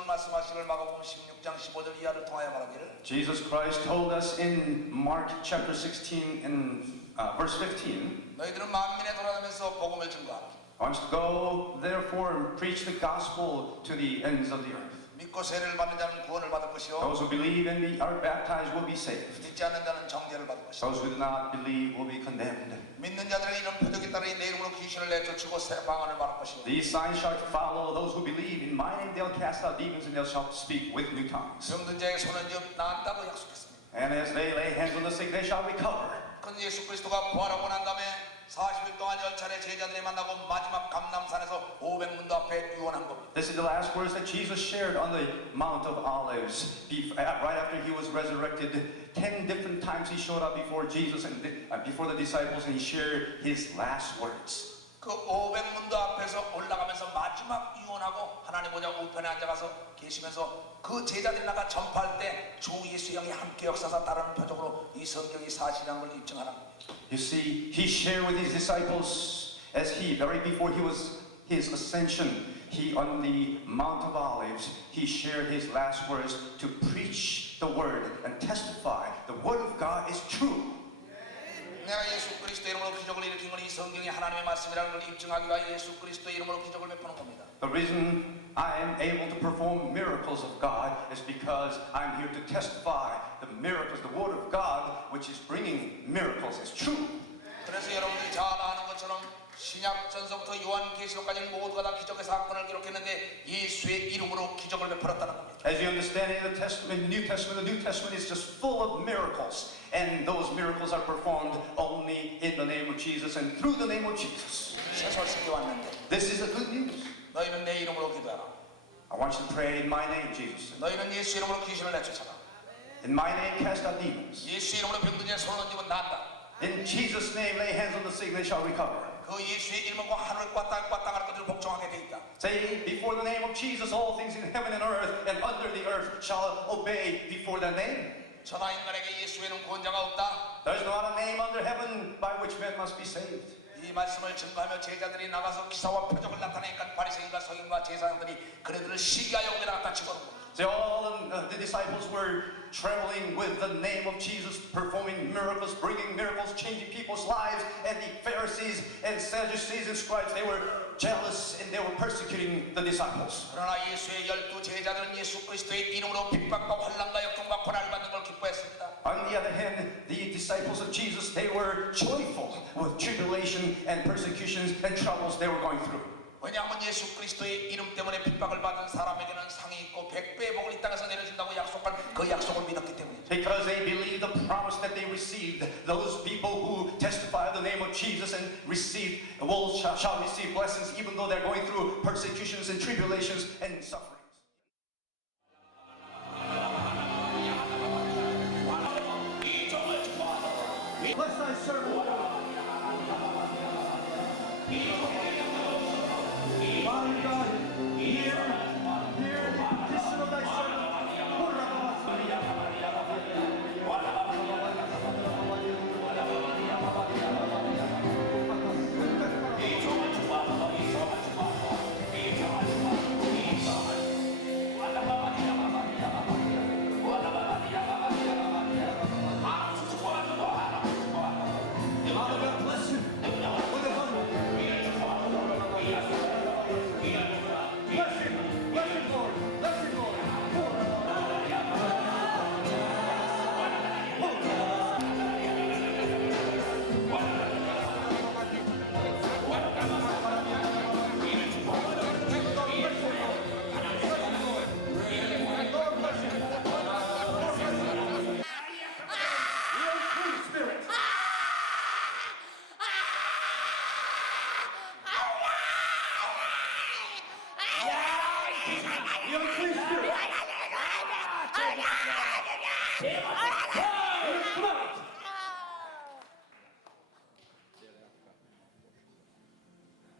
예수는 말씀하시기를 마가복음 16장 15절 이하를 통하여 말하기를 Jesus Christ told us in Mark chapter 16 and verse 15, 너희들은 만민에 돌아다니면서 복음을 증거하라. I want you to go therefore and preach the gospel to the ends of the earth. 믿고 세례를 받는 자는 구원을 받을 것이요 Those who believe and are baptized will be saved. 믿지 않는 자는 정죄를 받을 것이다. Those who do not believe will be condemned. 믿는 자들에게 이런 표적이 따르니 내 이름으로 귀신을 내쫓고 새 방언을 말할 것이요 These signs shall follow those who believe. In my name they'll cast out demons and they shall speak with new tongues. 병든 자의 손은 나았다고 약속했습니다. And as they lay hands on the sick, they shall recover. 그런데 예수 그리스도가 부활하고 난 다음에 40일 동안 열차례 제자들이 만나고 마지막 감람산에서 500문도 앞에 유언한 겁니다. This is the last words that Jesus shared on the Mount of Olives. Right after he was resurrected, 10 different times he showed up before Jesus and before the disciples and he shared his last words. 그 500문도 앞에서 올라가면서 마지막 유언하고 하나님 보좌 우편에 앉아가서 계시면서 그 제자들이 나가 전파할 때 주 예수의 영이 함께 역사사 따르는 표적으로 이 성경이 사실이라는 걸 입증하는 겁니다. You see, he shared with his disciples as very before his ascension, he on the Mount of Olives, he shared his last words to preach the word and testify the word of God is true. 내가 예수 그리스도의 이름으로 기적을 일으킨 건 이 성경이 하나님의 말씀이라는 걸 입증하기 위하여 예수 그리스도의 이름으로 기적을 베푸는 겁니다. The reason I am able to perform miracles of God is because I'm here to testify the miracles, the word of God, which is bringing miracles is true. 그래서 여러분들이 잘 아는 것처럼 신약 전서부터 요한계시록까지 모두가 다 기적의 사건을 기록했는데 예수의 이름으로 기적을 베풀었다는 겁니다. As you understand in the New Testament is just full of miracles, and those miracles are performed only in the name of Jesus and through the name of Jesus. 새 소식이 왔는데 This is the good news. 너희는 내 이름으로 기도하라. I want you to pray in my name, Jesus. 너희는 예수 이름으로 귀신을 내쫓아라. In my name, cast out demons. 예수 이름으로 병든 자의 손을 얹으면 나은다. In Jesus' name, lay hands on the sick, they shall recover. 그 예수의 이름으로 하늘과 땅과 땅 아래 것들을 복종하게 돼 있다. Say, before the name of Jesus, all things in heaven and earth and under the earth shall obey before that name. 천하 인간에게 예수 외에는 구원자가 없다. There's not a name under heaven by which men must be saved. 이 말씀을 증거하며 제자들이 나가서 기사와 표적을 나타내니까 바리새인과 서기관과 제사장들이 그들을 시기하여 거기다 갖다 집어넣은 겁니다. So all the disciples were traveling with the name of Jesus, performing miracles, bringing miracles, changing people's lives, and the Pharisees and Sadducees and scribes, they were jealous and they were persecuting the disciples. 그러나 예수의 12 제자들은 예수 그리스도의 이름으로 핍박과 환난과 역경과 고난을 받는 걸 기뻐했습니다. On the other hand, the disciples of Jesus, they were joyful with tribulation and persecutions and troubles they were going through. 왜냐하면 예수 그리스도의 이름 때문에 핍박을 받은 사람에게는 상이 있고 100배의 복을 이 땅에서 내려준다고 약속한 그 약속을 믿었기 때문이죠. Because they believed the promise that they received. Those people who testify the name of Jesus and shall receive blessings even though they're going through persecutions and tribulations and sufferings. Bless thy servant. Father God, hear the petition of thy servant. Father God, bless him with a hundred. Bless him, Lord. Bless him, Lord.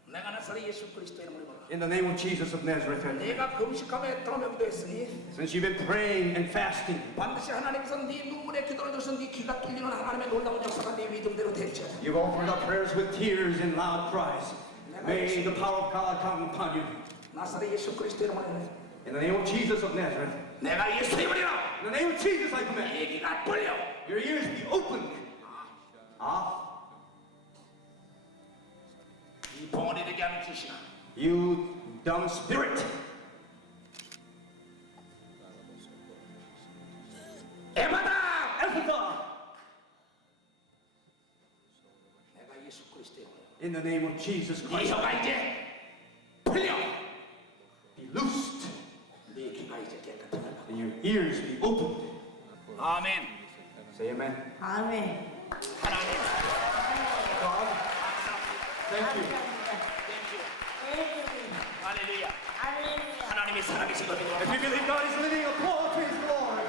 내가 나사렛 예수 그리스도 이름으로 말한다. In the name of Jesus of Nazareth. 내가 금식하며 떠나기도 했으니 Since you've been praying and fasting, 반드시 하나님께서 네 눈물의 기도를 들으셔 네 귀가 뚫리는 하나님의 놀라운 역사가 네 믿음대로 될지어다. you've offered up prayers with tears and loud cries. May the power of God come upon you. 나사렛 예수 그리스도 이름으로 In the name of Jesus of Nazareth. 내가 예수의 이름으로 In the name of Jesus I command. 얘기가 돌려. Your ears be opened. 이 벙어리 되게 하는 귀신아, You dumb spirit. 에마다. Ephphatha. 내가 예수 그리스도의 이름으로 In the name of Jesus 네 Christ. 혀가 이제 풀려. Be loosed. 네 귀가 이제 깨끗하다. And your ears be opened. 아멘. Say amen. 아멘. 하나님. God, thank you. 할렐루야. 할렐루야. 하나님이 살아계시거든요. If you believe God is living, applaud, praise the Lord.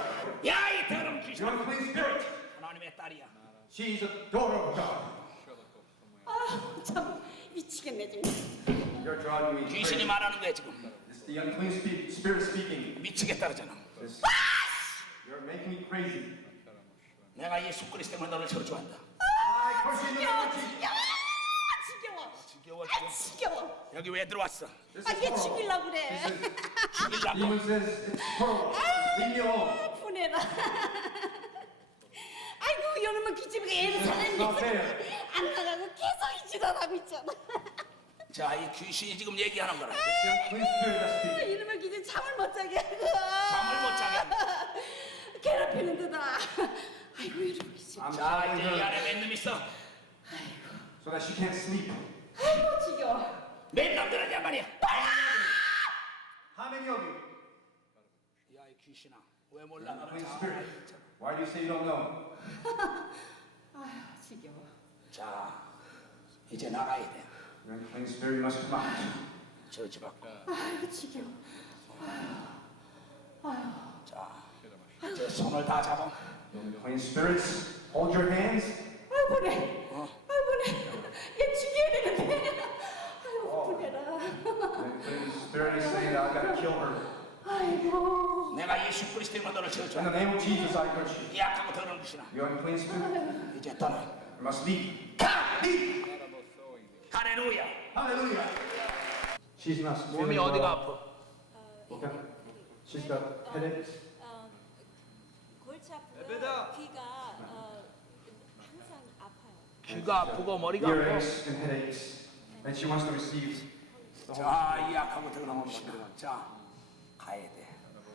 야, 이 더러운 You 귀신. unclean spirit. 하나님의 딸이야. She's a daughter of God. 아, 참 미치겠네 지금. You're driving me 귀신이 crazy. 말하는 거야 지금. It's the unclean spirit speaking. 미치겠다 그러잖아. You're making me crazy. 내가 예수 그리스도로 너를 저주한다. I curse you in the name of Jesus. 지겨워. 지겨워. 아 지겨워. 여기 왜 들어왔어? This 아 is 얘 horrible. 죽이려고 그래. 죽이려고. Demon says it's horrible. Leave me alone. 분해라. 아이고 이놈의 기집애가 애를 살렸는데 안 나가고 계속 이 지랄하고 있잖아. 자, 이 귀신이 지금 얘기하는 거라. It's the unclean spirit that's speaking. 이놈의 기집 잠을 못 자게 하고. 잠을 못 자게 한다. 괴롭히는 데다. 아이고 이놈의 기집. I'm 자, telling 이제 이 her 안에 몇 놈 있어? so that she can't sleep. 아이고 지겨워. 몇 놈들이냐 말이야. How many of you? 야, 이 귀신아, 왜 몰라? 너는 Unclean 자, spirit. Why do you say you don't know? 아 지겨워. 자, 이제 나가야 돼. The unclean spirit must come out. 저 집 앞. 아이고 지겨워. 자, 이제 손을 다 잡아. The unclean spirits, hold your hands. 아이고네. 아이고네. 얘 죽여야 되는데. 아이고 분해라. The unclean spirit is saying that I gotta kill her. 아이고. 내가 예수 그리스도의 이름으로 너를 In the 저주한다. name of Jesus, I curse you. 약하고 더러운 귀신아, You unclean spirit, 이제 떠나. you must leave. 가! 할렐루야. Hallelujah. She's not 몸이 feeling 어디가 well. 아파? Okay. She's got headaches. 골치 아프고요. 귀가 항상 아파요. 귀가 아프고 머리가 아파. Earaches and headaches. And she wants to receive the Holy 자, 이 약하고 더러운 귀신아, 자, 가야 돼.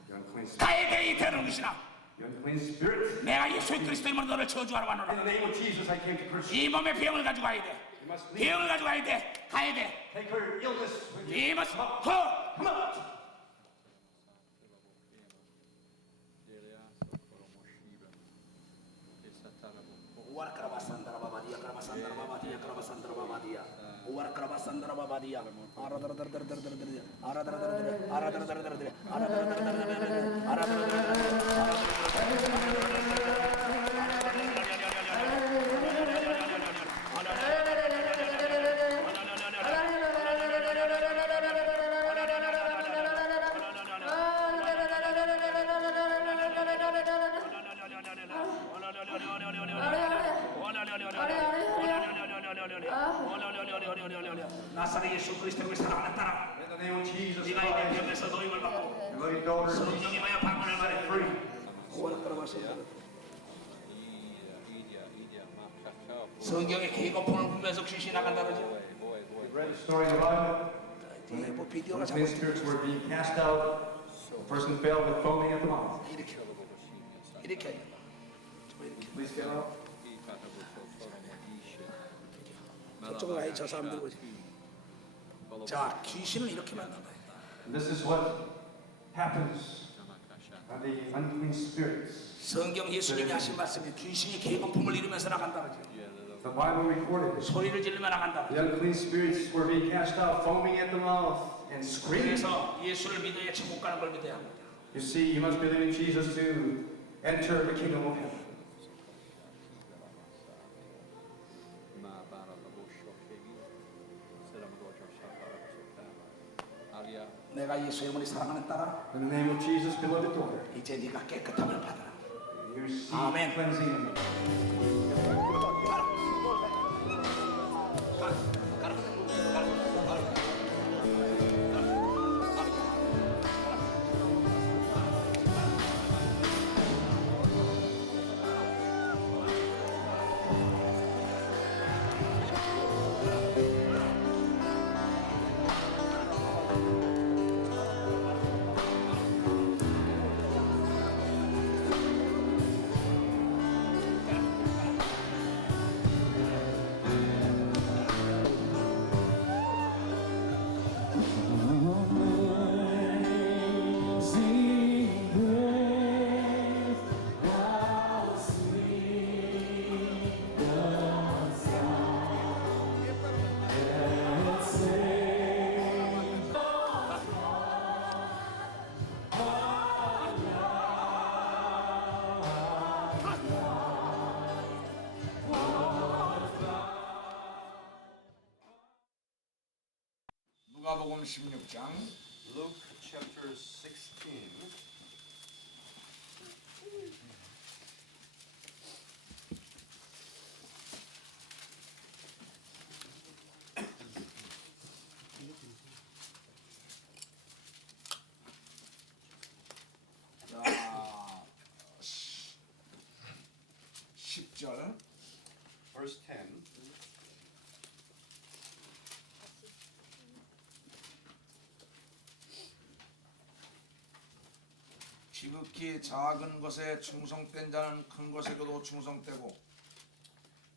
The unclean spirit. 가야 돼, 이 더러운 귀신아. The unclean spirit. 내가 예수 그리스도의 이름으로 너를 저주하러 In 왔노라. the name of Jesus, I came to curse you. 이 몸의 병을 가지고 가야 돼. You must leave. 병을 가지고 가야 돼. 가야 돼. Take her illness with you. 이 모습 고! Come out. 나사렛 예수 그리스도의 사랑하는 딸아, In the name of Jesus 네가 이제 Christ. 병에서 노임을 받고 Your little daughter is 성령이 마여 방언을 말해 free. 성경에 계거품을 불면서 귀신이 나간다 그러지. You read the story in the Bible. 뒤에 뭐 비디오가 When 잡고 unclean spirits were being cast out, the person fell with foaming at the mouth. 이렇게 이렇게 Please get up. 저쪽으로 가야 저 사람들 보지. 자, 귀신을 이렇게 만든다. And this is what happens by the unclean spirits. 성경 예수님이 하신 말씀에 귀신이 계거품을 이루면서 나간다 그러지. The Bible recorded this. 소리를 지르며 나간다. The unclean spirits were being cast out, foaming at the mouth and screaming. 그래서 예수를 믿어야 천국 가는 걸 믿어야 합니다. You see, you must believe in Jesus to enter the kingdom of heaven. 내가 예수의 어머니 사랑하는 딸아, In the name of Jesus, beloved daughter, 이제 네가 깨끗함을 받아라. you receive Amen. cleansing. 누가복음 16장 Luke chapter 16. 자, 10절 Verse 10. 지극히 작은 것에 충성된 자는 큰 것에도 충성되고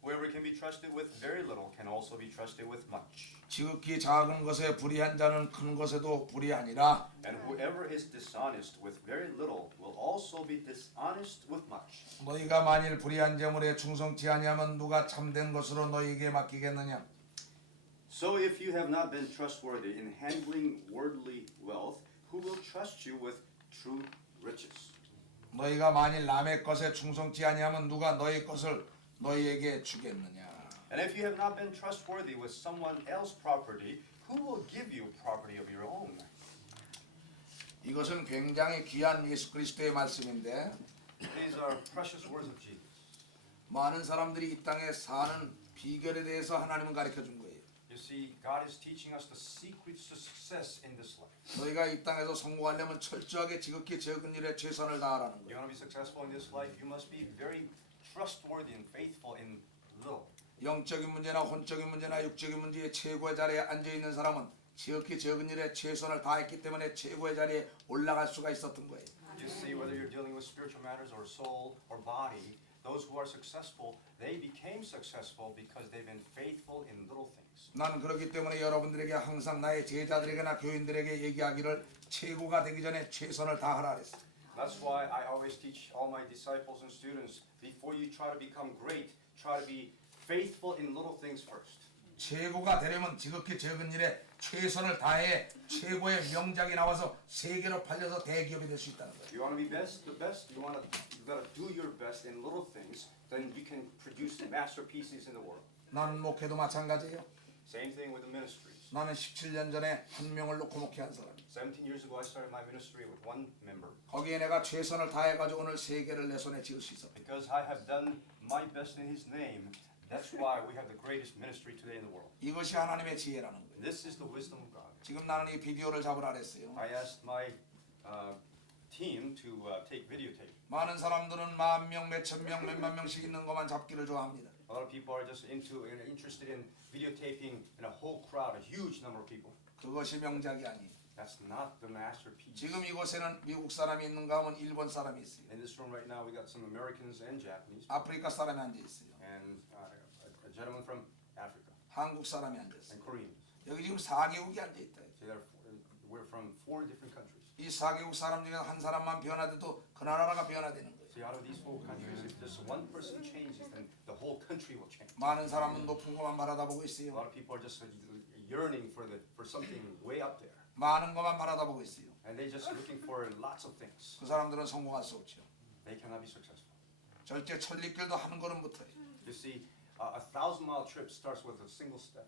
Whoever can be trusted with very little can also be trusted with much. 지극히 작은 것에 불의한 자는 큰 것에도 불의하니라. And whoever is dishonest with very little will also be dishonest with much. 너희가 만일 불의한 재물에 충성치 아니하면 누가 참된 것으로 너희에게 맡기겠느냐? So if you have not been trustworthy in handling worldly wealth, who will trust you with true riches? 너희가 만일 남의 것에 충성치 아니하면 누가 너희 것을 너희에게 주겠느냐? And if you have not been trustworthy with someone else's property, who will give you property of your own? 이것은 굉장히 귀한 예수 그리스도의 말씀인데 These are precious words of Jesus. 많은 사람들이 이 땅에 사는 비결에 대해서 하나님은 가르쳐 준 거예요. You see, God is teaching us the secrets to success in this life. 너희가 이 땅에서 성공하려면 철저하게 지극히 적은 일에 최선을 다하라는 You 거예요. want to be successful in this life, you must be very trustworthy and faithful in little. 영적인 문제나 혼적인 문제나 육적인 문제에 최고의 자리에 앉아 있는 사람은 지극히 적은 일에 최선을 다했기 때문에 최고의 자리에 올라갈 수가 있었던 거예요. You see, whether you're dealing with spiritual matters or soul or body, those who are successful, they became successful because they've been faithful in little things. 난 그렇기 때문에 여러분들에게 항상 나의 제자들에게나 교인들에게 얘기하기를 최고가 되기 전에 최선을 다하라 그랬어. That's why I always teach all my disciples and students, before you try to become great, try to be faithful in little things first. 최고가 되려면 지극히 적은 일에 최선을 다해 최고의 명작이 나와서 세계로 팔려서 대기업이 될 수 있다는 거예요. You want to be the best, you gotta do your best in little things, then you can produce masterpieces in the world. 나는 목회도 마찬가지예요. Same thing with the ministries. 나는 17년 전에 한 명을 놓고 목회한 사람이에요. 17 years ago, I started my ministry with one member. 거기에 내가 최선을 다해가지고 오늘 세계를 내 손에 쥐을 수 있었다. Because I have done my best in His name, that's why we have the greatest ministry today in the world. 이것이 하나님의 지혜라는 거예요. This is the wisdom of God. 지금 나는 이 비디오를 잡으라 그랬어요. I asked my team to take videotape. 많은 사람들은 만 명, 몇천 명, 몇만 명씩 있는 것만 잡기를 좋아합니다. A lot of people are just interested in videotaping in a whole crowd, a huge number of people. 그것이 명작이 아니에요. That's not the masterpiece. 지금 이곳에는 미국 사람이 있는가 하면 일본 사람이 있어요. In this room right now, we got some Americans and Japanese, 아프리카 사람이 앉아 있어요. and a gentleman from Africa, 한국 사람이 앉아 있어요. and Koreans. 여기 지금 4개국이 앉아 있다. So we're from 4 different countries. 이 4개국 사람 중에 한 사람만 변화돼도 그 나라가 변화되는 거예요. So out of these 4 countries, if just one person changes, then the whole country will change. 많은 사람은 높은 것만 바라다보고 A 있어요. lot of people are just yearning for something way up there, 많은 것만 바라다보고 있어요. and they're just looking for lots of things. 그 사람들은 성공할 수 없죠. They cannot be successful. 절대 천리길도 한 걸음부터 You see, a 1,000-mile trip starts with a single step.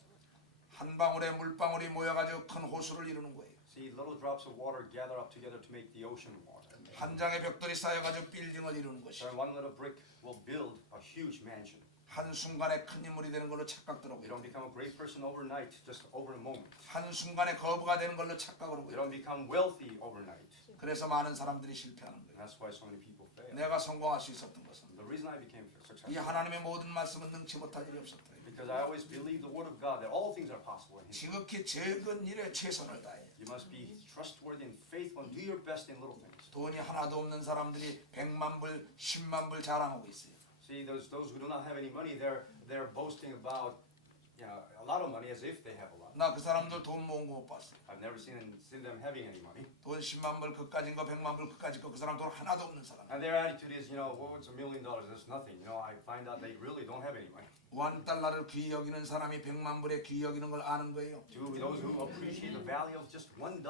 한 방울의 물방울이 모여가지고 큰 호수를 이루는 거예요. See, little drops of water gather up together to make the ocean water. 한 장의 벽돌이 쌓여가지고 빌딩을 이루는 So 것이죠. one little brick will build a huge mansion. 한 순간에 큰 인물이 되는 걸로 You 착각들하고 don't become a great person overnight, just over a moment. 한 순간에 거부가 되는 걸로 착각을 하고 You don't become wealthy overnight. 그래서 많은 사람들이 실패하는 And 거예요. that's why so many people fail. 내가 성공할 수 있었던 것은 The reason I became 이 successful, 하나님의 모든 말씀은 능치 못할 일이 없었다. because I always believe the word of God that all things are possible in Him. 지극히 적은 일에 최선을 다해. You must be trustworthy and faithful and do your best in little things. 돈이 하나도 없는 사람들이 100만 불, 10만 불 자랑하고 있어요. See, those who do not have any money, they're boasting about a lot of money as if they have a lot. 나 그 사람들 돈 모은 거 못 봤어요. I've never seen them having any money. 돈 10만 불 그까진 거, 100만 불 그까진 거, 그 사람 돈 하나도 없는 사람. And their attitude is, well, it's $1 million, that's nothing. I find out they really don't have any money. $1를 귀히 여기는 사람이 100만 불에 귀히 여기는 걸 아는 거예요. To those who appreciate the value of just $1,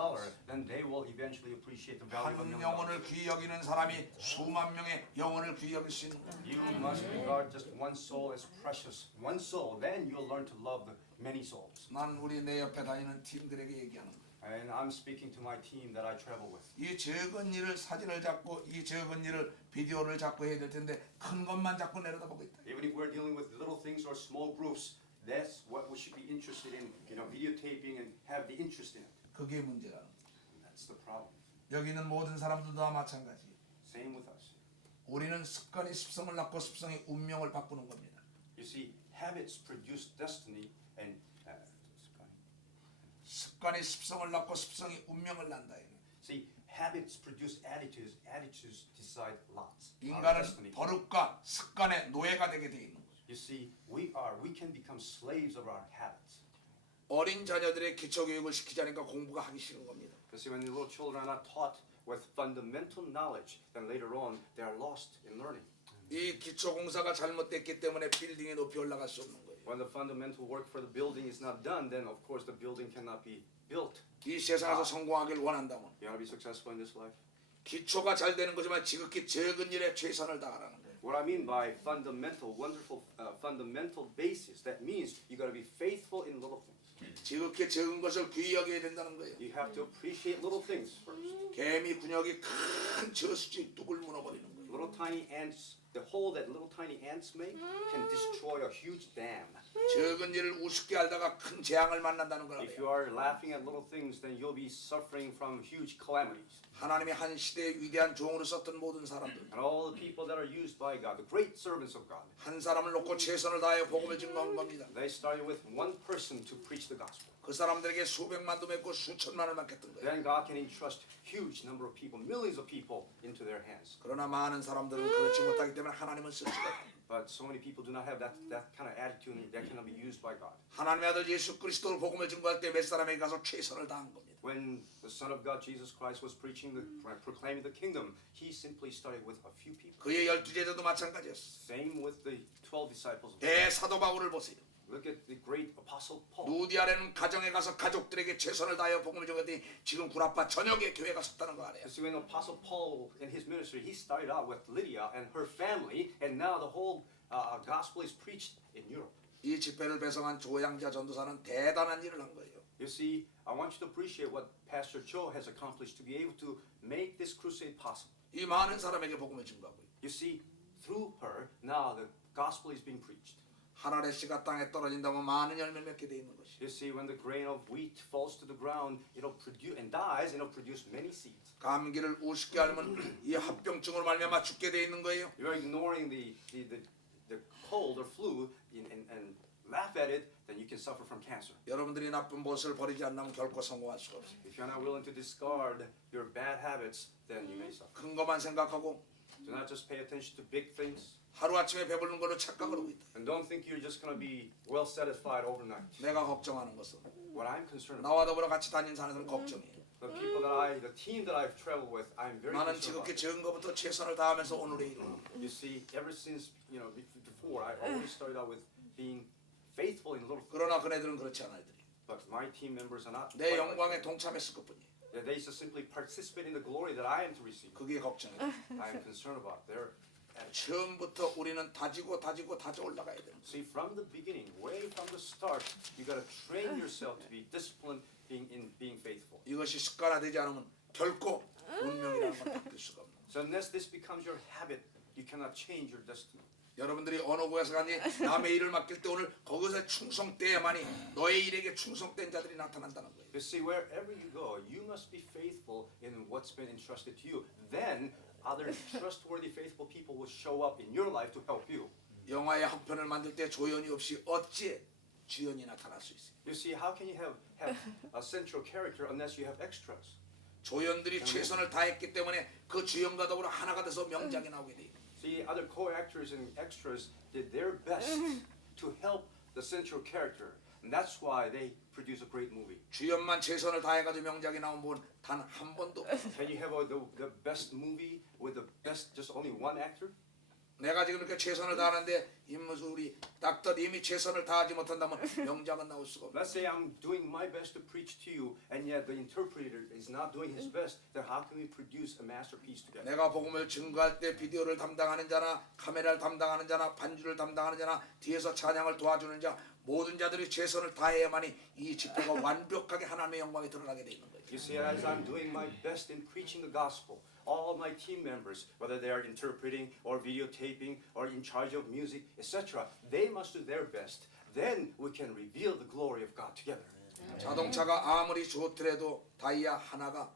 then they will eventually appreciate the value of $1 한 million. 영혼을 귀히 여기는 사람이 수만 명의 영혼을 귀히 여길 수 있는 거예요. You must regard just one soul as precious. One soul, then you'll learn to love the many souls. 난 우리 내 옆에 다니는 팀들에게 얘기하는 거예요. And I'm speaking to my team that I travel with. 이 적은 일을 사진을 잡고 이 적은 일을 비디오를 잡고 해야 될 텐데 큰 것만 자꾸 내려다보고 있다. Even if we're dealing with little things or small groups, that's what we should be interested in, videotaping and have the interest in it. 그게 문제라는 거예요. And that's the problem. 여기 있는 모든 사람들도 다 마찬가지예요. Same with us. 우리는 습관이 습성을 낳고 습성이 운명을 바꾸는 겁니다. You see, habits produce destiny, and 습관이 습성을 낳고 습성이 운명을 난다. see, habits produce attitudes. Attitudes decide lots. Our 인간은 destiny. 버릇과 습관의 노예가 되게 돼 있는 거죠. You see, we can become slaves of our habits. 어린 자녀들의 기초 교육을 시키자니까 공부가 하기 싫은 겁니다. You see, when the little children are not taught with fundamental knowledge, then later on they are lost in learning. 이 기초 공사가 잘못됐기 때문에 빌딩이 높이 올라갈 수 없는 거예요. When the fundamental work for the building is not done, then of course the building cannot be built. 이 세상에서 성공하길 원한다면 You want to be successful in this life? 기초가 잘 되는 거지만 지극히 적은 일에 최선을 다하라는 거예요. What I mean by fundamental, wonderful, fundamental basis, that means you got to be faithful in little things. 지극히 적은 것을 귀히 여겨야 된다는 거예요. You have to appreciate little things first. 개미 군역이 큰 저수지 뚝을 무너버리는 거예요. Little tiny ants, the hole that little tiny ants make can destroy a huge dam. 적은 일을 우습게 알다가 큰 재앙을 만난다는 If 거예요. you are laughing at little things, then you'll be suffering from huge calamities. 하나님이 한 시대의 위대한 종으로 썼던 모든 사람들 And all the people that are used by God, the great servants of God, 한 사람을 놓고 최선을 다하여 복음을 증거한 겁니다. they started with one person to preach the gospel. 그 사람들에게 수백만도 맺고 수천만을 맡겼던 거예요. Then God can entrust huge number of people, millions of people into their hands. 그러나 많은 사람들은 그렇지 못하기 때문에 하나님은 쓸 수가 없어요. But so many people do not have that kind of attitude that cannot be used by God. 하나님의 아들 예수 그리스도를 복음을 증거할 때 몇 사람에게 가서 최선을 다한 겁니다. When the Son of God, Jesus Christ, was proclaiming the kingdom, he simply started with a few people. 그의 12제자도 마찬가지였어요. Same with the 12 disciples. 대사도 바울을 보세요. Look at the great apostle Paul. 루디아라는 가정에 가서 가족들에게 최선을 다하여 복음을 전했더니 지금 구라파 전역에 교회가 섰다는 거 알아요. You see, when apostle Paul in his ministry, he started out with Lydia and her family, and now the whole gospel is preached in Europe. 이 집회를 배성한 조양자 전도사는 대단한 일을 한 거예요. You see, I want you to appreciate what Pastor Joe has accomplished to be able to make this crusade possible. 이 많은 사람에게 복음을 증거하고요. You see, through her, now the gospel is being preached. 한 알의 씨가 땅에 떨어진다면 많은 열매를 맺게 돼 있는 것이. You see, when the grain of wheat falls to the ground, it'll produce and dies, and it'll produce many seeds. 감기를 우습게 알면 이 합병증으로 말미암아 죽게 돼 있는 거예요. You're ignoring the cold or flu and laugh at it, then you can suffer from cancer. 여러분들이 나쁜 버릇을 버리지 않으면 결코 성공할 수가 없어요. If you're not willing to discard your bad habits, then you may suffer. 큰 것만 생각하고 Do not just pay attention to big things, 하루아침에 배부른 걸로 착각을 하고 있다. and don't think you're just going to be well satisfied overnight. 내가 걱정하는 것은 What I'm concerned about, 나와 더불어 같이 다니는 사람들은 걱정이에요. the team that I've traveled with, I'm very 나는 concerned 지극히 about. 적은 것부터 최선을 다하면서 오늘에 이르는 You see, ever since before, I always started out with being faithful in little things. 그러나 그네들은 그렇지 않아 애들이. But my team members are not. 내 quite like 영광에 that. 동참했을 것뿐이에요. They just simply participate in the glory that I am to receive. 그게 걱정이에요. I am concerned about their attitude. 처음부터 우리는 다져 올라가야 돼요. See, from the beginning, way from the start, you got to train yourself to be disciplined in being faithful. 이것이 습관화되지 않으면 결코 운명이라는 걸 바뀔 수가 없는 거예요. So unless this becomes your habit, you cannot change your destiny. 여러분들이 어느 곳에서 가니 남의 일을 맡길 때 오늘 거기서 충성돼야만이 너의 일에게 충성된 자들이 나타난다는 거예요. You see, wherever you go, you must be faithful in what's been entrusted to you. Then other trustworthy, faithful people will show up in your life to help you. 영화의 한 편을 만들 때 조연이 없이 어찌 주연이 나타날 수 있어요? You see, how can you have a central character unless you have extras? 조연들이 최선을 다했기 때문에 그 주연과 더불어 하나가 돼서 명작이 나오게 돼요. See, other co-actors and extras did their best to help the central character, and that's why they produce a great movie. 주연만 최선을 다해가지고 명작이 나온 분 단 한 번도 없어요. Can you have the best movie with the best, just only one actor? 내가 지금 이렇게 최선을 다하는데 무슨 우리 닥터님이 최선을 다하지 못한다면 명작은 나올 수가 없어. Let's say I'm doing my best to preach to you, and yet the interpreter is not doing his best. Then how can we produce a masterpiece together? 내가 복음을 증거할 때 비디오를 담당하는 자나 카메라를 담당하는 자나 반주를 담당하는 자나 뒤에서 찬양을 도와주는 자 모든 자들이 최선을 다해야만이 이 집회가 완벽하게 하나님의 영광이 드러나게 돼 있는 거예요. You see, as I'm doing my best in preaching the gospel, all of my team members, whether they are interpreting or videotaping or in charge of music, etc., they must do their best. Then we can reveal the glory of God together. 자동차가 아무리 좋더라도 다이아 하나가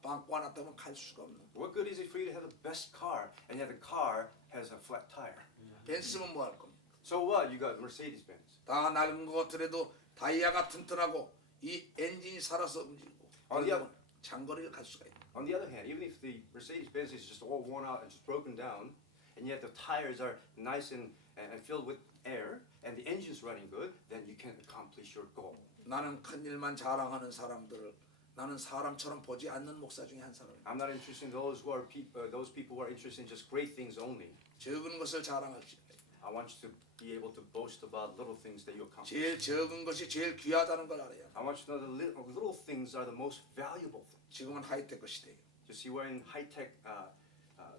빵꾸 하나 뜨면 갈 수가 없는. What good is it for you to have the best car, and yet the car has a flat tire? 벤츠면 뭐 할 겁니까? So what? You got Mercedes-Benz. 다 낡은 것 같더라도 다이아가 튼튼하고 이 엔진이 살아서 움직이고 그러면 장거리를 갈 수가 있는. On the other hand, even if the Mercedes-Benz is just all worn out and just broken down, and yet the tires are nice and filled with air, and the engine's running good, then you can accomplish your goal. 나는 큰 일만 자랑하는 사람들을 나는 사람처럼 보지 않는 목사 중에 한 사람이에요. I'm not interested in those people who are interested in just great things only. 적은 것을 자랑할지. I want you to be able to boast about little things that you accomplish. 제일 적은 것이 제일 귀하다는 걸 알아야 돼. I want you to know the little things are the most valuable things. 지금은 하이테크 시대예요. You see, we're in high-tech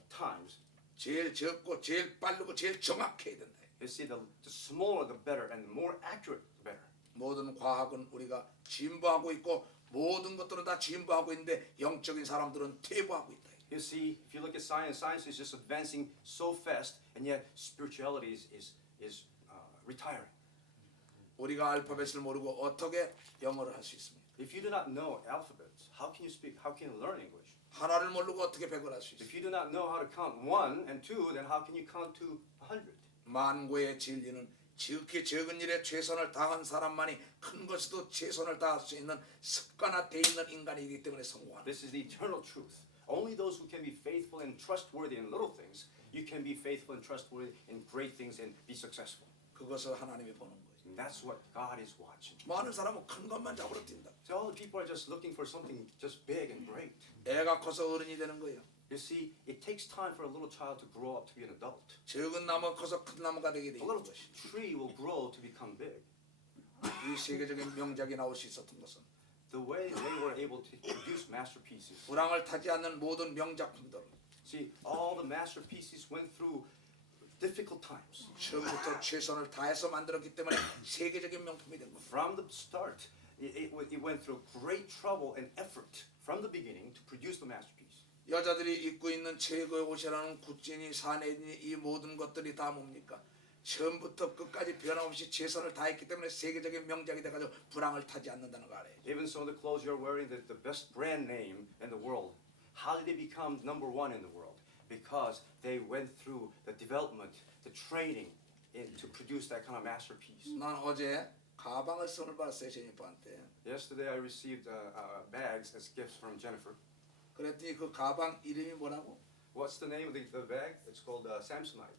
times. 제일 적고 제일 빠르고 제일 정확해야 된다. You see, the smaller the better, and the more accurate the better. 모든 과학은 우리가 진보하고 있고 모든 것들은 다 진보하고 있는데 영적인 사람들은 퇴보하고 있다. You see, if you look at science, science is just advancing so fast, and yet spirituality is retiring. 우리가 알파벳을 모르고 어떻게 영어를 할 수 있습니까? If you do not know alphabets, how can you speak? How can you learn English? 하나를 모르고 어떻게 백을 할 수 If 있습니까? you do not know how to count 1 and 2, then how can you count to 100? 만고의 진리는 지극히 적은 일에 최선을 다한 사람만이 큰 것에도 최선을 다할 수 있는 습관화되어 있는 인간이기 때문에 성공한다. This is the eternal truth. Only those who can be faithful and trustworthy in little things, you can be faithful and trustworthy in great things and be successful. 그것을 하나님이 보는 거예요. And that's what God is watching. 많은 사람은 큰 것만 잡으러 뛴다. So all the people are just looking for something just big and great. 애가 커서 어른이 되는 거예요. You see, it takes time for a little child to grow up to be an adult. 적은 나무가 커서 큰 나무가 되게 A 되는 little 것이. tree will grow to become big. 이 세계적인 명작이 나올 수 있었던 것은 The way they were able to produce masterpieces. 불황을 타지 않는 모든 명작품들 See, all the masterpieces went through difficult times. 처음부터 최선을 다해서 만들었기 때문에 세계적인 명품이 된 겁니다. From the start, it went through great trouble and effort from the beginning to produce the masterpiece. 여자들이 입고 있는 최고의 옷이라는 구찌니 사내니 이 모든 것들이 다 뭡니까? 처음부터 끝까지 변함없이 최선을 다했기 때문에 세계적인 명작이 돼가지고 불황을 타지 않는다는 거 알아요. Even so, the clothes you're wearing, the best brand name in the world, how did they become number one in the world? Because they went through the development, the training to produce that kind of masterpiece. 난 어제 가방을 선물 받았어요, 제니퍼한테. Yesterday, I received bags as gifts from Jennifer. 그랬더니 그 가방 이름이 뭐라고? What's the name of the bag? It's called Samsonite.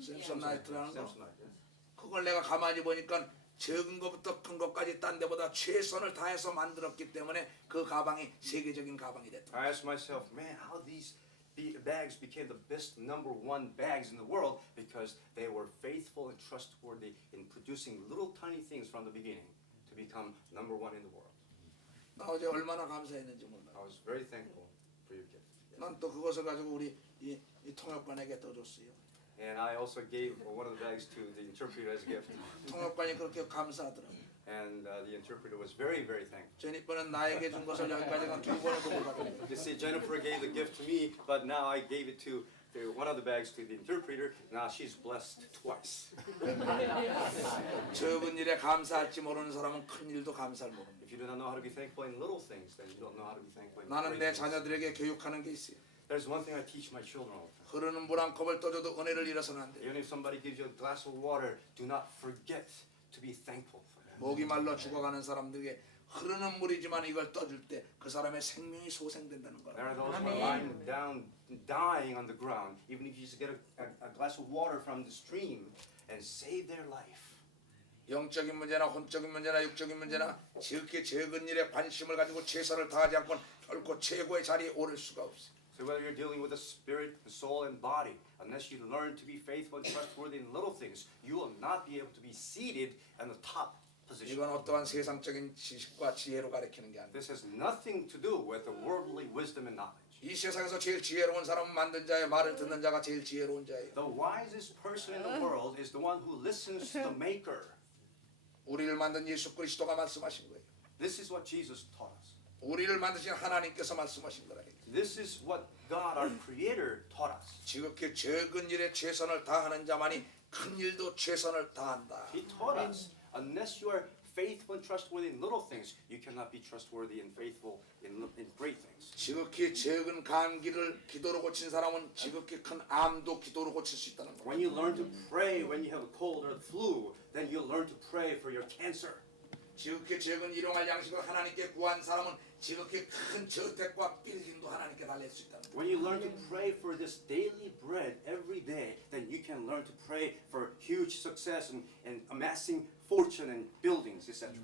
샘슨나이트라는 거. Samsonite. Yeah. 그걸 내가 가만히 보니까 적은 것부터 큰 것까지 딴 데보다 최선을 다해서 만들었기 때문에 그 가방이 세계적인 가방이 됐다. I asked myself, man, how these bags became the best number one bags in the world because they were faithful and trustworthy in producing little tiny things from the beginning to become number one in the world. 나 어제 얼마나 감사했는지 몰라. I was very thankful for your gift. 난 또 그것을 가지고 우리 이 통역관에게 떠줬어요. And I also gave one of the bags to the interpreter as a gift. 통역관이 그렇게 감사하더라고. And the interpreter was very, very thankful. 제니퍼는 나에게 준 것을 여기까지가 두 번을 못 받았어요. You see, Jennifer gave the gift to me, but now I gave it to one of the bags to the interpreter. Now she's blessed twice. 적은 일에 감사할지 모르는 사람은 큰 일도 감사를 모릅니다. If you do not know how to be thankful in little things, then you don't know how to be thankful in 나는 great 내 things. 자녀들에게 교육하는 게 있어요. There's one thing I teach my children all the time. 흐르는 물 한 컵을 떠줘도 은혜를 잃어서는 안 돼. Even if somebody gives you a glass of water, do not forget to be thankful for that. 목이 말라 죽어가는 사람들에게 흐르는 물이지만 이걸 떠줄 때 그 사람의 생명이 소생된다는 There 거야. are those who are lying down, dying on the ground. Even if you just get a glass of water from the stream and save their life. 영적인 문제나 혼적인 문제나 육적인 문제나 지극히 적은 일에 관심을 가지고 최선을 다하지 않고는 결코 최고의 자리에 오를 수가 없어. So whether you're dealing with the spirit, the soul, and body, unless you learn to be faithful and trustworthy in little things, you will not be able to be seated in the top position. 이건 어떠한 세상적인 지식과 지혜로 가리키는 게 아니에요. This has nothing to do with the worldly wisdom and knowledge. 이 세상에서 제일 지혜로운 사람은 만든 자의 말을 듣는 자가 제일 지혜로운 자예요. The wisest person in the world is the one who listens to the Maker. 우리를 만든 예수 그리스도가 말씀하신 거예요. This is what Jesus taught us. 우리를 만드신 하나님께서 말씀하신 거라. This is what God, our Creator, taught us. 지극히 적은 일에 최선을 다하는 자만이 큰 일도 최선을 다한다. He taught us, unless you are faithful and trustworthy in little things, you cannot be trustworthy and faithful in great things. 지극히 적은 감기를 기도로 고친 사람은 지극히 큰 암도 기도로 고칠 수 있다는 거예요. When you learn to pray when you have a cold or the flu, then you'll learn to pray for your cancer. 지극히 적은 일용할 양식을 하나님께 구한 사람은 지극히 큰 저택과 빌딩도 하나님께 달랠 수 있다는 거예요. When you learn to pray for this daily bread every day, then you can learn to pray for huge success and amassing fortune and buildings, etc.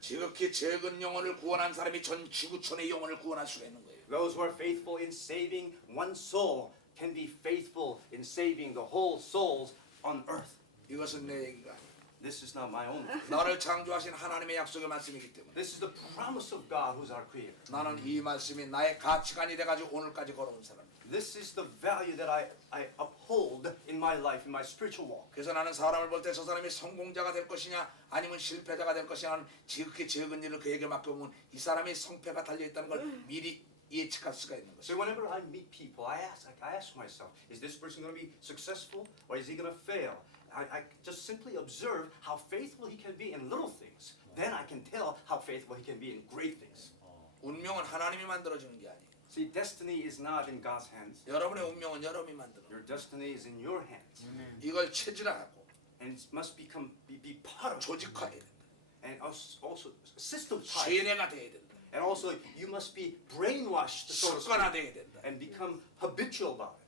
지극히 적은 영혼을 구원한 사람이 전 지구촌의 영혼을 구원할 수가 있는 거예요. Those who are faithful in saving one soul can be faithful in saving the whole souls on earth. 이것은 내 얘기가 아니에요. This is not my own. 나를 창조하신 하나님의 약속의 말씀이기 때문에 This is the promise of God who's our Creator. 나는 이 말씀이 나의 가치관이 돼가지고 오늘까지 걸어온 사람이에요. This is the value that I uphold in my life, in my spiritual walk. 그래서 나는 사람을 볼 때 저 사람이 성공자가 될 것이냐 아니면 실패자가 될 것이냐는 지극히 적은 일을 그에게 맡겨보면 이 사람이 성패가 달려있다는 걸 미리 예측할 수가 있는 것이죠. So whenever I meet people, I ask myself, is this person going to be successful or is he going to fail? I just simply observe how faithful he can be in little things. Then I can tell how faithful he can be in great things. 운명은 하나님이 만들어주는 게 아니에요. See, destiny is not in God's hands. 여러분의 운명은 여러분이 만들어. Your destiny is in your hands. 이걸 체질화하고 And it must be part of 조직화해야 된다. and also systematized. 세뇌가 돼야 된다. And also you must be brainwashed, so to speak, 습관화돼야 된다. and become habitual about it.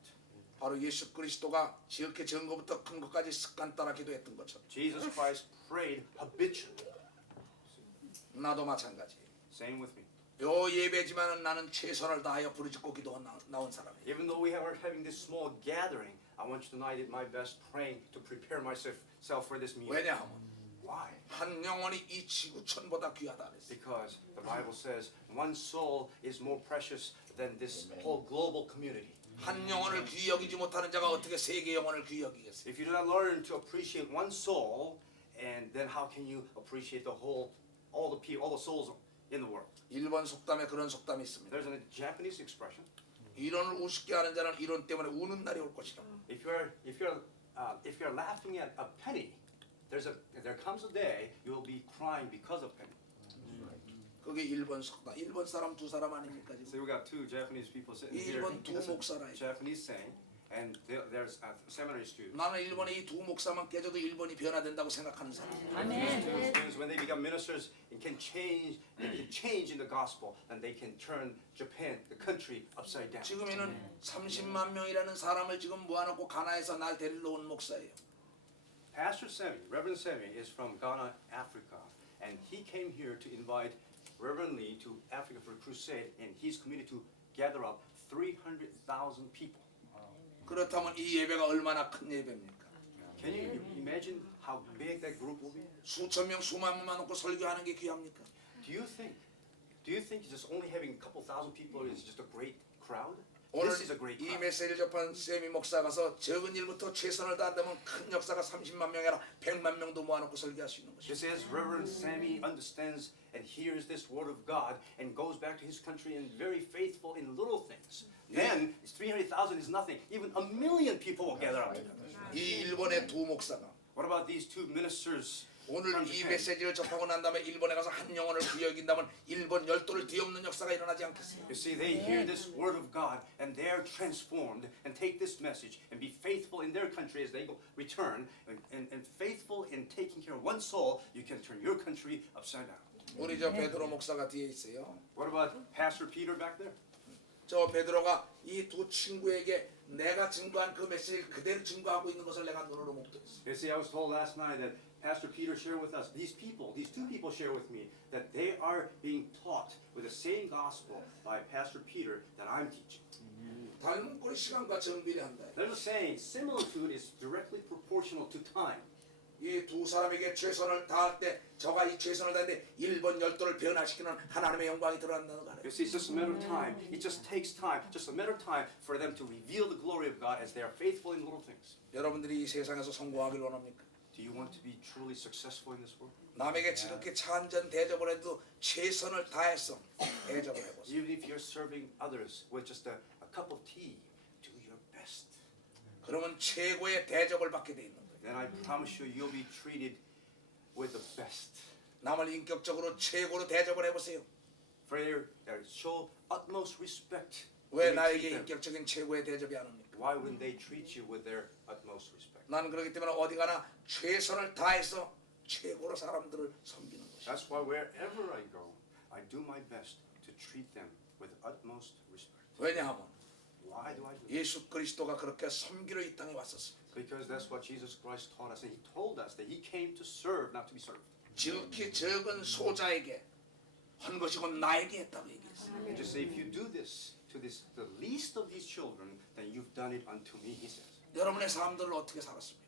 바로 예수 그리스도가 지극히 적은 것부터 큰 것까지 습관 따라 기도했던 것처럼 Jesus Christ prayed habitually. 나도 마찬가지예요. Same with me. 요 예배지만은 나는 최선을 다하여 부르짖고 기도 나온 사람이에요. Even though we are having this small gathering, I want you to know I did my best praying to prepare myself for this meeting. 왜냐하면 Why? 한 영혼이 이 지구촌보다 귀하다 그랬어요. Because the Bible says one soul is more precious than this whole global community. 한 영혼을 귀히 여기지 못하는 자가 어떻게 세계 영혼을 귀히 여기겠어요? If you do not learn to appreciate one soul, and then how can you appreciate all the souls in the world? 일본 속담에 그런 속담이 있습니다. There's a Japanese expression. 이론을 우습게 하는 자는 이론 때문에 우는 날이 올 것이다. If you're laughing at a penny, there comes a day you will be crying because of penny. 그게 일본 속담. 일본 사람 두 사람 아닙니까 지금? So we got two Japanese people sitting here. 일본 두 That's a 목사라. Japanese saying, and there's a seminary student. 나는 일본의 이 두 목사만 깨져도 일본이 변화된다고 생각하는 사람이에요. Students, when they become ministers, they can change in the gospel, and they can turn Japan, the country, upside down. 지금에는 30만 명이라는 사람을 지금 모아놓고 가나에서 날 데리러 온 목사예요. Pastor Semi, Reverend Semi, is from Ghana, Africa, and he came here to invite Reverend Lee to Africa for a crusade, and his community to gather up 300,000 people. 그렇다면 이 예배가 얼마나 큰 예배입니까? Can you imagine how big that group will be? 수천 명, 수만 명만 놓고 설교하는 게 귀합니까? Do you think just only having a couple thousand people is just a great crowd? 오늘 This is a great 이 crowd. 메시지를 접한 세미 목사 가서 적은 일부터 최선을 다한다면 큰 역사가 30만 명이 아니라 100만 명도 모아놓고 설교할 수 있는 것이죠. Just as Reverend Sammy understands and hears this word of God and goes back to his country and very faithful in little things, then 300,000 is nothing. Even 1,000,000 people will gather up together. 이 일본의 두 목사가 What about these two ministers? 오늘 from 이 Japan? 메시지를 접하고 난 다음에 일본에 가서 한 영혼을 귀히 여긴다면 일본 열도를 뒤엎는 역사가 일어나지 않겠어요? You see, they hear this word of God and they're transformed and take this message and be faithful in their country as they return and faithful in taking care of one soul, you can turn your country upside down. 우리 저 베드로 목사가 뒤에 있어요. What about Pastor Peter back there? 저 베드로가 이 두 친구에게 내가 증거한 그 메시지를 그대로 증거하고 있는 것을 내가 눈으로 목도했어. You see, I was told last night that Pastor Peter shared with us, these two people share with me that they are being taught with the same gospel by Pastor Peter that I'm teaching. 닮은 꼴이 시간과 정비례한다. There's a saying, similitude is directly proportional to time. 이 두 사람에게 최선을 다할 때 저가 이 최선을 다했는데 1번 12를 변화시키는 하나님의 영광이 드러난다는 거예요. You see, it's just a matter of time. It just takes time, just a matter of time for them to reveal the glory of God as they are faithful in little things. 여러분들이 이 세상에서 성공하길 원합니까? Do you want to be truly successful in this world? 남에게 지극히 찬전 대접을 해도 최선을 다해서 대접을 해보세요. Even if you're serving others with just a cup of tea, do your best. 그러면 최고의 대접을 받게 돼 있는 거예요. Then I promise you, you'll be treated with the best. 남을 인격적으로 최고로 대접을 해보세요. For their show utmost respect. 왜 When they treat 나에게 them. 인격적인 최고의 대접이 안 옵니까? Why wouldn't they treat you with their utmost respect? 나는 그렇기 때문에 어디 가나 최선을 다해서 최고로 사람들을 섬기는 것이야. That's why wherever I go, I do my best to treat them with utmost respect. 왜냐하면 Why do I do that? 예수 그리스도가 그렇게 섬기러 이 땅에 왔었습니다. Because that's what Jesus Christ taught us, and He told us that He came to serve, not to be served. 지극히 적은 소자에게 한 것이 곧 나에게 했다고 얘기했어요. And just say, if you do this to this, the least of these children, then you've done it unto me, He says. 여러분의 삶들을 어떻게 살았습니까?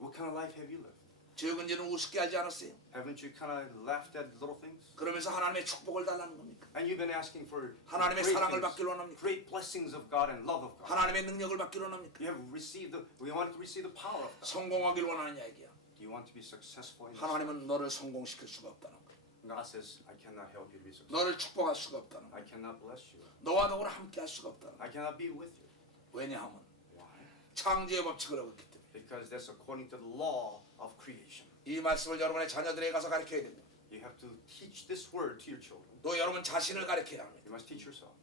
What kind of life have you lived? 적은 일은 우습게 하지 않았어요. Haven't you kind of laughed at little things? 그러면서 하나님의 축복을 달라는 겁니까? And you've been asking for 하나님의 great 사랑을 things, 받기로 원합니까? great blessings of God and love of God. 하나님의 능력을 받기로 원합니까? You have received we want to receive the power of God. 성공하길 원하느냐 이게야. Do you want to be successful in this? 하나님은 너를 성공시킬 수가 없다는 거예요. God says, I cannot help you to be successful. 너를 축복할 수가 없다는 거예요. I cannot bless you. 너와 더불어 함께 할 수가 없다는 거예요. I cannot be with you. 왜냐하면 Why? 창조의 법칙을 어겼기 때문에. Because that's according to the law of creation. 이 말씀을 여러분의 자녀들에게 가서 가르쳐야 되고 You have to teach this word to your children. 또 여러분 자신을 가르쳐야 합니다. You must teach yourself.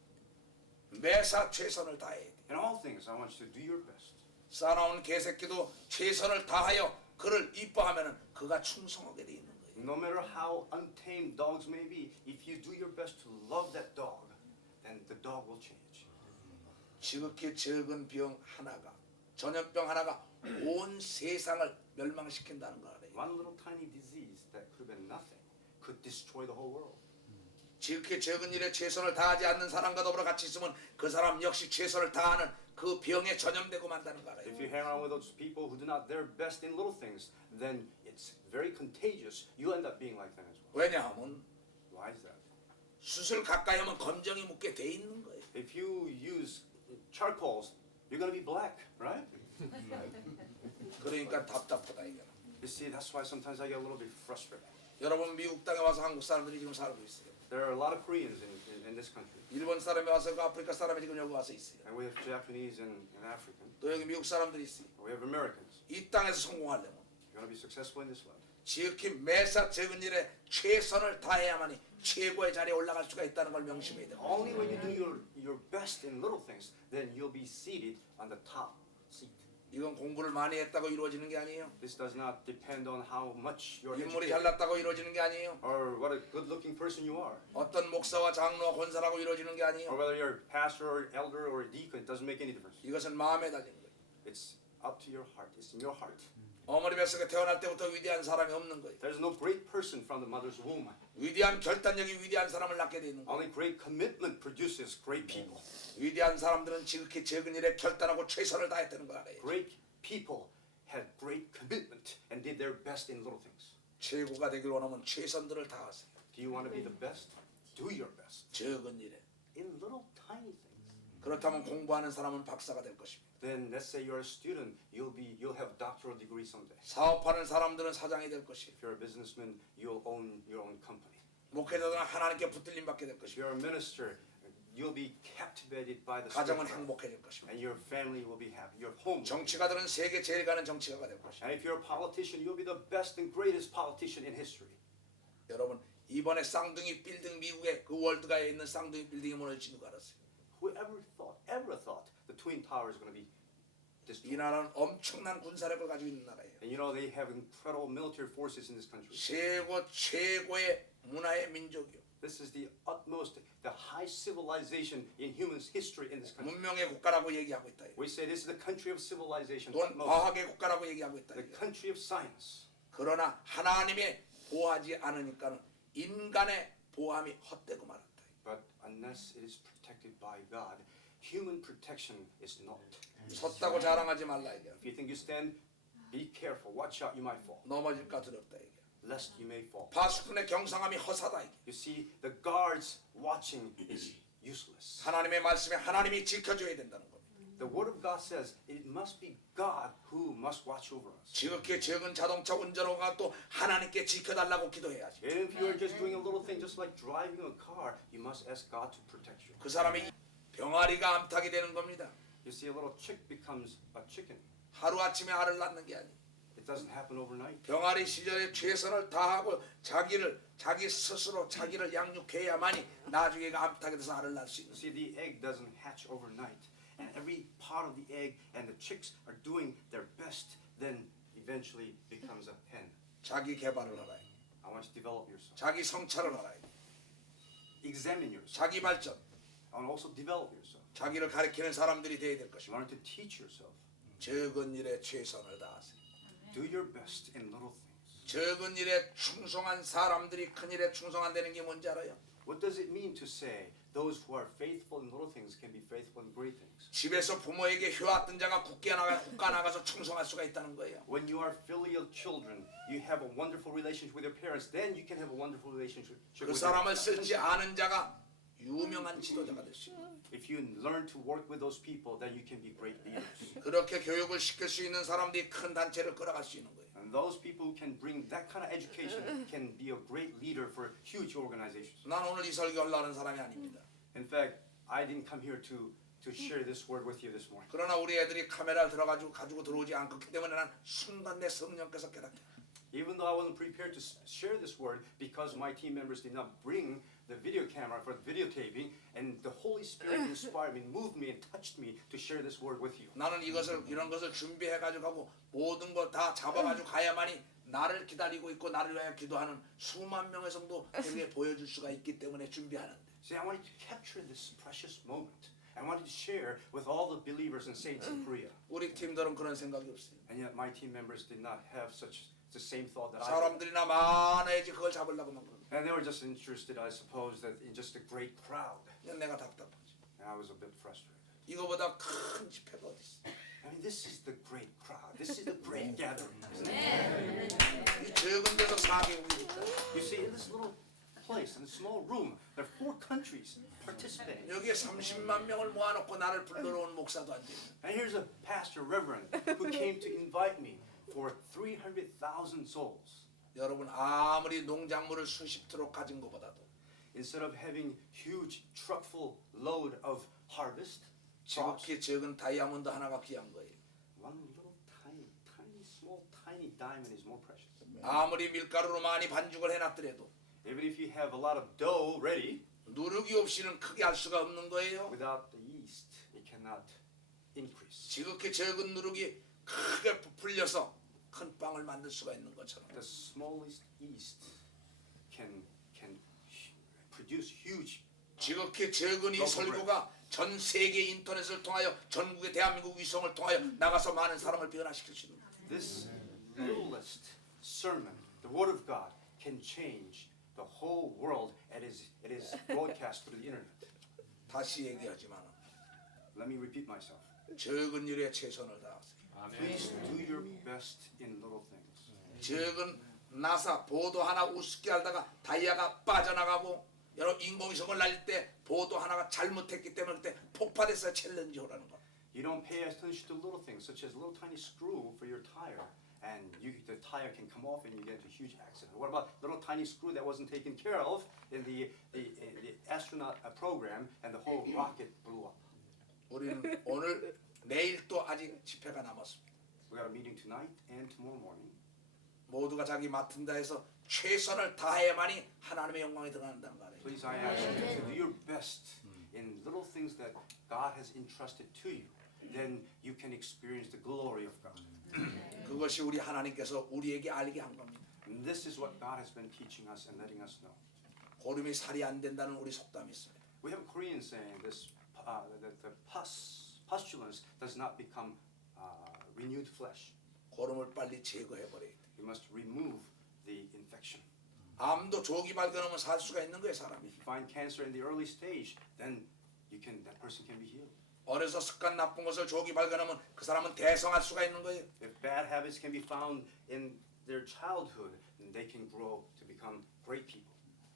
매사 최선을 다해야 돼. In all things, I want you to do your best. 싸나운 개새끼도 최선을 다하여 그를 이뻐하면은 그가 충성하게 돼 있는 거예요. No matter how untamed dogs may be, if you do your best to love that dog, then the dog will change. 지극히 적은 병 하나가 전염병 하나가 온 세상을 멸망시킨다는 걸 알아요. One little tiny disease that could have been nothing could destroy the whole world. 지극히 적은 일에 최선을 다하지 않는 사람과 더불어 같이 있으면 그 사람 역시 최선을 다하는 그 병에 전염되고 만다는 거 알아요. If you hang around with those people who do not their best in little things, then it's very contagious. You end up being like them as well. 왜냐하면 Why is that? 수술 가까이 하면 검정이 묻게 돼 있는 거예요. If you use charcoals, you're going to be black, right? 그러니까 답답하다 이게. You see, that's why sometimes I get a little bit frustrated. 여러분 미국 땅에 와서 한국 사람들이 지금 살고 있어요. There are a lot of Koreans in this country, 일본 사람이 와서 그 아프리카 사람이 지금 여기 와서 있어요. and we have Japanese and African. 또 여기 미국 사람들이 있어요. We have Americans. 이 땅에서 성공하려면 You're going to be successful in this land. 지극히 매사 적은 일에 최선을 다해야만이 최고의 자리에 올라갈 수가 있다는 걸 명심해야 돼요. Only when you do your best in little things, then you'll be seated on the top seat. 이건 공부를 많이 했다고 이루어지는 게 아니에요. This does not depend on how much you're 인물이 educated 잘났다고 이루어지는 게 아니에요. or what a good-looking person you are, 어떤 목사와 장로와 권사라고 이루어지는 게 or 아니에요. whether you're a pastor or elder or a deacon. It doesn't make any difference. 이것은 마음에 달린 거예요. It's up to your heart. It's in your heart. 어머니 뱃속에 태어날 때부터 위대한 사람이 없는 거예요. There's no great person from the mother's womb. 위대한 결단력이 위대한 사람을 낳게 돼 있는 거예요. Only great commitment produces great people. 위대한 사람들은 지극히 적은 일에 결단하고 최선을 다했다는 걸 알아요. Great people had great commitment and did their best in little things. 최고가 되길 원하면 최선들을 다하세요. Do you want to be the best? Do your best 적은 일에. in little tiny things. 그렇다면 공부하는 사람은 박사가 될 것입니다. Then let's say you're a student, you'll have a doctoral degree someday. 사업하는 사람들은 사장이 될 것이에요. If you're a businessman, you'll own your own company. 목회자들은 하나님께 붙들림 받게 될 If 것이고 you're a minister, you'll be captivated by the 가정은 Spirit, 행복해질 것입니다. and your family will be happy. Your home. 정치가들은 세계 제일 가는 정치가가 될 것입니다. And if you're a politician, you'll be the best and greatest politician in history. 여러분 이번에 쌍둥이 빌딩 미국의 그 월드가에 있는 쌍둥이 빌딩이 무너진 거 알았어요? Whoever thought the Twin Towers is going to be 이 destroyed? 나라는 엄청난 군사력을 가지고 있는 나라예요. And you know they have incredible military forces in this country. 최고의 문화의 민족이요. This is the utmost, the high civilization in human history in this country. 문명의 국가라고 얘기하고 있다. We say this is the country of civilization, 또 utmost, 과학의 국가라고 얘기하고 있다. the country of science. 그러나 하나님의 보호하지 않으니까는 인간의 보함이 헛되고 말았다. But unless it is protected by God, human protection is not. 섰다고 자랑하지 말라 이게. If you think you stand, be careful. Watch out, you might fall. 넘어질까 두렵다 이게. Lest you may fall. 파수꾼의 경상함이 허사다 이게. You see, the guards watching is useless. 하나님의 말씀에 하나님이 지켜줘야 된다는 겁니다. The word of God says it must be God who must watch over us. 지극히 적은 자동차 운전호가 또 하나님께 지켜달라고 기도해야지. And if you are just doing a little thing, just like driving a car, you must ask God to protect you. 그 사람이 병아리가 암탉이 되는 겁니다. You see, a little chick becomes a chicken. 하루아침에 알을 낳는 게 아니에요. It doesn't happen overnight. 병아리 시절에 최선을 다하고 자기 스스로 자기를 양육해야만이 나중에가 암탉이 돼서 알을 낳을 수 있는. See, the egg doesn't hatch overnight. And every part of the egg and the chicks are doing their best, then eventually becomes a hen. 자기 개발을 하라. I want you to develop yourself. 자기 성찰을 하라. Examine yourself. 자기 발전. And also develop yourself. 자기를 가리키는 사람들이 되어야 될 것입니다. Learn to teach yourself. 적은 일에 최선을 다하세요. Do your best in little things. 적은 일에 충성한 사람들이 큰 일에 충성한다는 게 뭔지 알아요? What does it mean to say those who are faithful in little things can be faithful in great things? 집에서 부모에게 효았던 자가 국가 나가서 충성할 수가 있다는 거예요. When you are filial children, you have a wonderful relationship with your parents, then you can have a wonderful relationship 그 with 사람을 your 쓸지 아는 자가 유명한 지도자가 될 수 있어요. If you learn to work with those people, then you can be great leaders. 그렇게 교육을 시킬 수 있는 사람들이 큰 단체를 끌어갈 수 있는 거예요. And those people who can bring that kind of education can be a great leader for huge organizations. 난 오늘 이 설교를 하는 사람이 아닙니다. In fact, I didn't come here to share this word with you this morning. 그러나 우리 애들이 카메라를 가지고 들어오지 않기 때문에 난 순간 내 성령께서 깨닫게. Even though I wasn't prepared to share this word because my team members did not bring the video camera for videotaping, and the Holy Spirit inspired me, moved me, and touched me to share this word with you. 나는 이런 것을 준비해 가지고 하고 모든 거 다 잡아 가지고 가야만이 나를 기다리고 있고 나를 위하여 기도하는 수만 명의 성도에게 보여줄 수가 있기 때문에 준비하는데. See, I wanted to capture this precious moment. I wanted to share with all the believers and saints in Korea. 우리 팀들은 그런 생각이 없어요. And yet my team members did not have such the same thought that I did. 사람들이나 많아야지 그걸 잡으려고만 그러는 And they were just interested, I suppose, that in just a great crowd. 거야. 내가 답답하지. And I was a bit frustrated. 이거보다 큰 집회가 어디 있어? I mean, this is the great crowd. This is the great gathering, isn't it? 이 적은 데서 4개국이 있다. You see, in this little place, in a small room, there are 4 countries participating. 여기에 30만 명을 모아놓고 나를 불러러 온 목사도 앉아 있어. And here's a pastor, reverend, who came to invite me for 300,000 souls. 여러분 아무리 농작물을 수십 트럭 가진 것보다도 Instead of having huge truckful load of harvest, crops, 지극히 적은 다이아몬드 하나가 귀한 거예요. one little tiny, small, tiny diamond is more precious. 아무리 밀가루로 많이 반죽을 해놨더라도 Even if you have a lot of dough ready, 누룩이 없이는 크게 할 수가 없는 거예요. without the yeast, it cannot increase. 지극히 적은 누룩이 크게 부풀려서 큰 빵을 만들 수가 있는 것처럼 The smallest yeast can produce huge. 지극히 적은 이 설교가 전 세계 인터넷을 통하여 전국의 대한민국 위성을 통하여 나가서 많은 사람을 변화시킬 수 있는 거예요. This littlest sermon, the Word of God, can change the whole world. It is broadcast through the internet. 다시 얘기하지만 Let me repeat myself. 적은 일에 최선을 다하세요. Please do your best in little things. 적은 나사 보도 하나 우습게 하다가 다이아가 빠져나가고 여러분 인공위성을 날릴 때 보도 하나가 잘못했기 때문에 그때 폭파됐어요. 챌린저라는 거. You don't pay attention to little things, such as a little tiny screw for your tire, and the tire can come off and you get into a huge accident. What about little tiny screw that wasn't taken care of in the astronaut program, and the whole rocket blew up? 우리는 오늘 내일 또 아직 집회가 남았습니다. We got a meeting tonight and tomorrow morning. 모두가 자기 맡은 데에서 최선을 다해야만이 하나님의 영광에 들어간다는 거 아니에요. Please, I ask you to do your best in little things that God has entrusted to you. Then you can experience the glory of God. 그것이 우리 하나님께서 우리에게 알게 한 겁니다. And this is what God has been teaching us and letting us know. 고름이 살이 안 된다는 우리 속담이 있습니다. We have a Korean saying this, that the pustulence does not become renewed flesh. 고름을 빨리 제거해 버려야 돼. You must remove the infection. 암도 조기 발견하면 살 수가 있는 거예요, 사람이. If you find cancer in the early stage, then that person can be healed. 어려서 습관 나쁜 것을 조기 발견하면 그 사람은 대성할 수가 있는 거예요. If bad habits can be found in their childhood, then they can grow to become great people.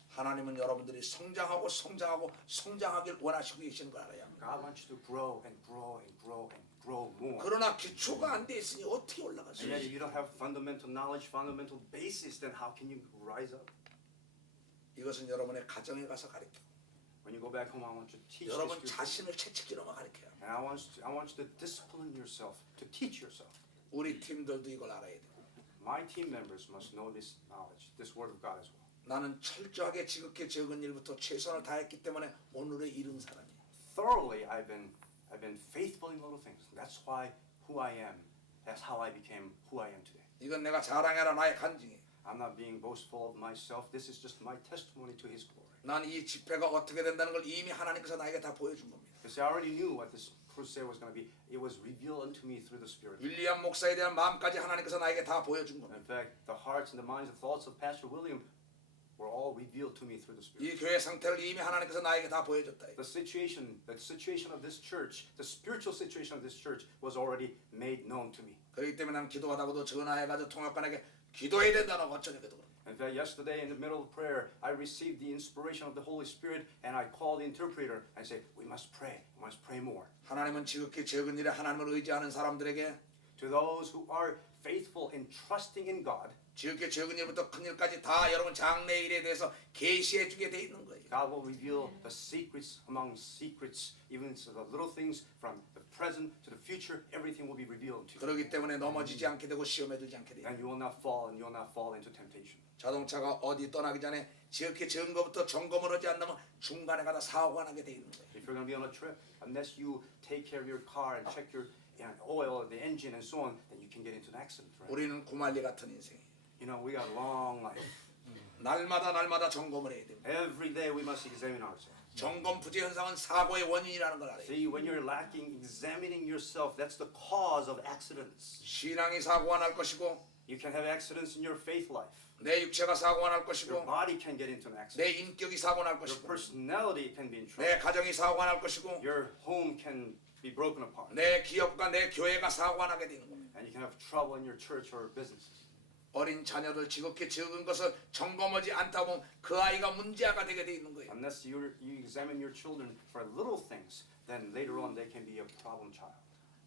하나님은 여러분들이 성장하고 성장하고 성장하길 원하시고 계시는 걸 알아야 합니다. God wants you to grow and grow and grow and grow more. 그러나 기초가 안 돼 있으니 어떻게 올라갈 수 And yet, 있어요? if you don't have fundamental knowledge, fundamental basis, then how can you rise up? 이것은 여러분의 가정에 가서 가르쳐. When you go back home, I want you to teach this 여러분 to your 자신을 채찍질러만 가르쳐요. And I want you to discipline yourself, to teach yourself. 우리 팀들도 이걸 알아야 돼. My team members must know this knowledge, this word of God as well. 나는 철저하게 지극히 적은 일부터 최선을 다했기 때문에 오늘에 이른 사람이에요. Thoroughly, I've been faithful in little things. That's why who I am. That's how I became who I am today. 이건 내가 자랑해라 나의 간증이에요. I'm not being boastful of myself. This is just my testimony to His glory. 난 이 집회가 어떻게 된다는 걸 이미 하나님께서 나에게 다 보여준 겁니다. Because I already knew what this crusade was going to be. It was revealed unto me through the Spirit. 윌리엄 목사에 대한 마음까지 하나님께서 나에게 다 보여준 겁니다. In fact, the hearts and the minds and thoughts of Pastor William were all revealed to me through the Spirit. 이 교회 상태를 이미 하나님께서 나에게 다 보여줬다. The situation of this church, the spiritual situation of this church was already made known to me. 그렇기 때문에 난 기도하다가도 전화해가지고 통역관에게 기도해야 된다는 어쩌냐고도 그래. In fact, yesterday in the middle of prayer, I received the inspiration of the Holy Spirit, and I called the interpreter and said, "We must pray more." 하나님은 지극히 적은 일에 하나님을 의지하는 사람들에게 To those who are faithful in trusting in God, 지극히 적은 일부터 큰 일까지 다 여러분 장래 일에 대해서 계시해 주게 돼 있는 거예요. God will reveal the secrets among secrets, even to the little things from the present to the future. Everything will be revealed to you. 그렇기 때문에 넘어지지 않게 되고 시험에 들지 않게 돼요. And you will not fall, and you will not fall into temptation. 자동차가 어디 떠나기 전에 지극히 적은 것부터 점검을 하지 않으면 중간에 가다 사고가 나게 돼 있는 거예요. If you're going to be on a trip, unless you take care of your car and check your oil, the engine, and so on, then you can get into an accident. Right? 우리는 구말리 같은 인생이에요. You know, we got a long life. 날마다 점검을 해야 됩니다. Every day we must examine ourselves. 점검 부재 현상은 사고의 원인이라는 걸 알아요. See, when you're lacking examining yourself, that's the cause of accidents. 신앙이 사고가 날 것이고 You can have accidents in your faith life. 내 육체가 사고가 날 Your 것이고 body can get into an 내 accident. 인격이 사고 날 Your 것이고 personality can be in trouble. 내 가정이 사고가 날 것이고 Your home can be broken apart. 내 기업과 내 교회가 사고가 나게 되는 겁니다. And you can have trouble in your church or businesses. 어린 자녀들 지극히 적은 것을 점검하지 않다 보면 그 아이가 문제아가 되게 돼 있는 거예요. Unless you examine your children for little things, then later on they can be a problem child.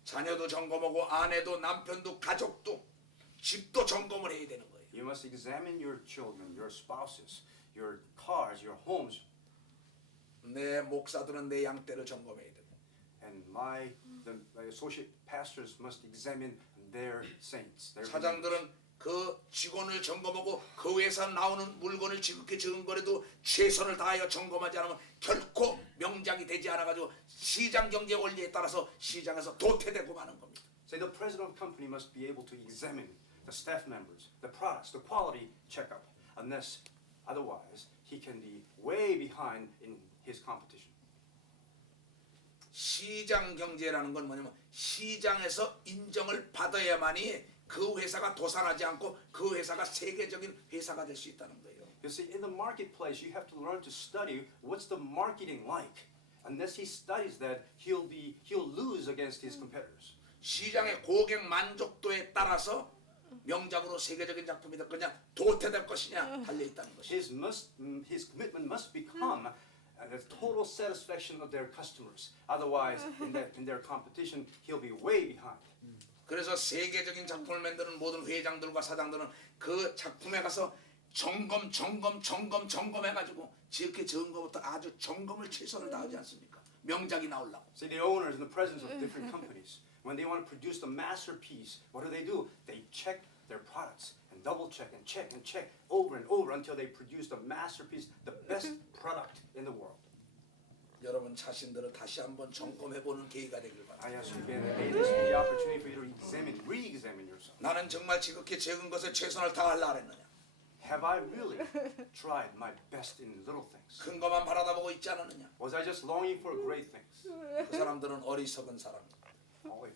자녀도 점검하고 아내도 남편도 가족도 집도 점검을 해야 되는 거예요. You must examine your children, your spouses, your cars, your homes. 내 목사들은 내 양떼를 점검해야 되고 And my associate pastors must examine their saints. Their believers. 사장들은 그 직원을 점검하고 그 회사 나오는 물건을 지극히 적은 거라도 최선을 다하여 점검하지 않으면 결코 명작이 되지 않아가지고 시장 경제 원리에 따라서 시장에서 도태되고 마는 겁니다. Say the president of the company must be able to examine the staff members, the products, the quality checkup. Unless otherwise, he can be way behind in his competition. 시장 경제라는 건 뭐냐면 시장에서 인정을 받아야만이 그 회사가 도산하지 않고 그 회사가 세계적인 회사가 될 수 있다는 거예요. You see, in the marketplace, you have to learn to study what's the marketing like. Unless he studies that, he'll lose against his competitors. 시장의 고객 만족도에 따라서 명작으로 세계적인 작품이 될 거냐 도태될 것이냐 달려 있다는 것이죠. His commitment must become the total satisfaction of their customers. Otherwise, in their competition, he'll be way behind. 그래서 세계적인 작품을 만드는 모든 회장들과 사장들은 그 작품에 가서 점검해가지고 지극히 적은 것부터 아주 점검을 최선을 다하지 않습니까? 명작이 나오려고. See, the owners in the presence of different companies, when they want to produce the masterpiece, what do? They check their products and double check and check over and over until they produce the masterpiece, the best product in the world. 여러분 자신들을 다시 한번 점검해보는 계기가 되길 바랍니다. I ask you again, may this be the opportunity for you to re-examine yourself. 나는 정말 지극히 적은 것에 최선을 다하려 했느냐? Have I really tried my best in little things? 큰 것만 바라다 보고 있지 않았느냐? Was I just longing for great things? 그 사람들은 어리석은 사람입니다. Oh, if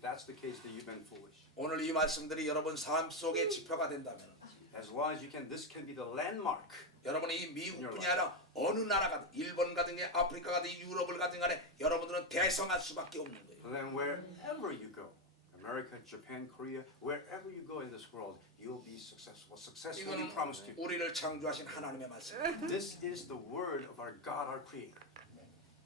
that's the case, then you've been foolish. 오늘 이 말씀들이 여러분 삶 속의 지표가 된다면 As long as you can, this can be the landmark. 여러분이 이 미국뿐이 아니라 어느 나라 가든 일본 가든 아프리카 가든 유럽을 가든 간에 여러분들은 대성할 수밖에 없는 거예요. And then wherever you go, America, Japan, Korea, wherever you go in this world, you'll be successful. Successfully 이건 promised you. 우리를 창조하신 하나님의 말씀. This is the word of our God, our Creator.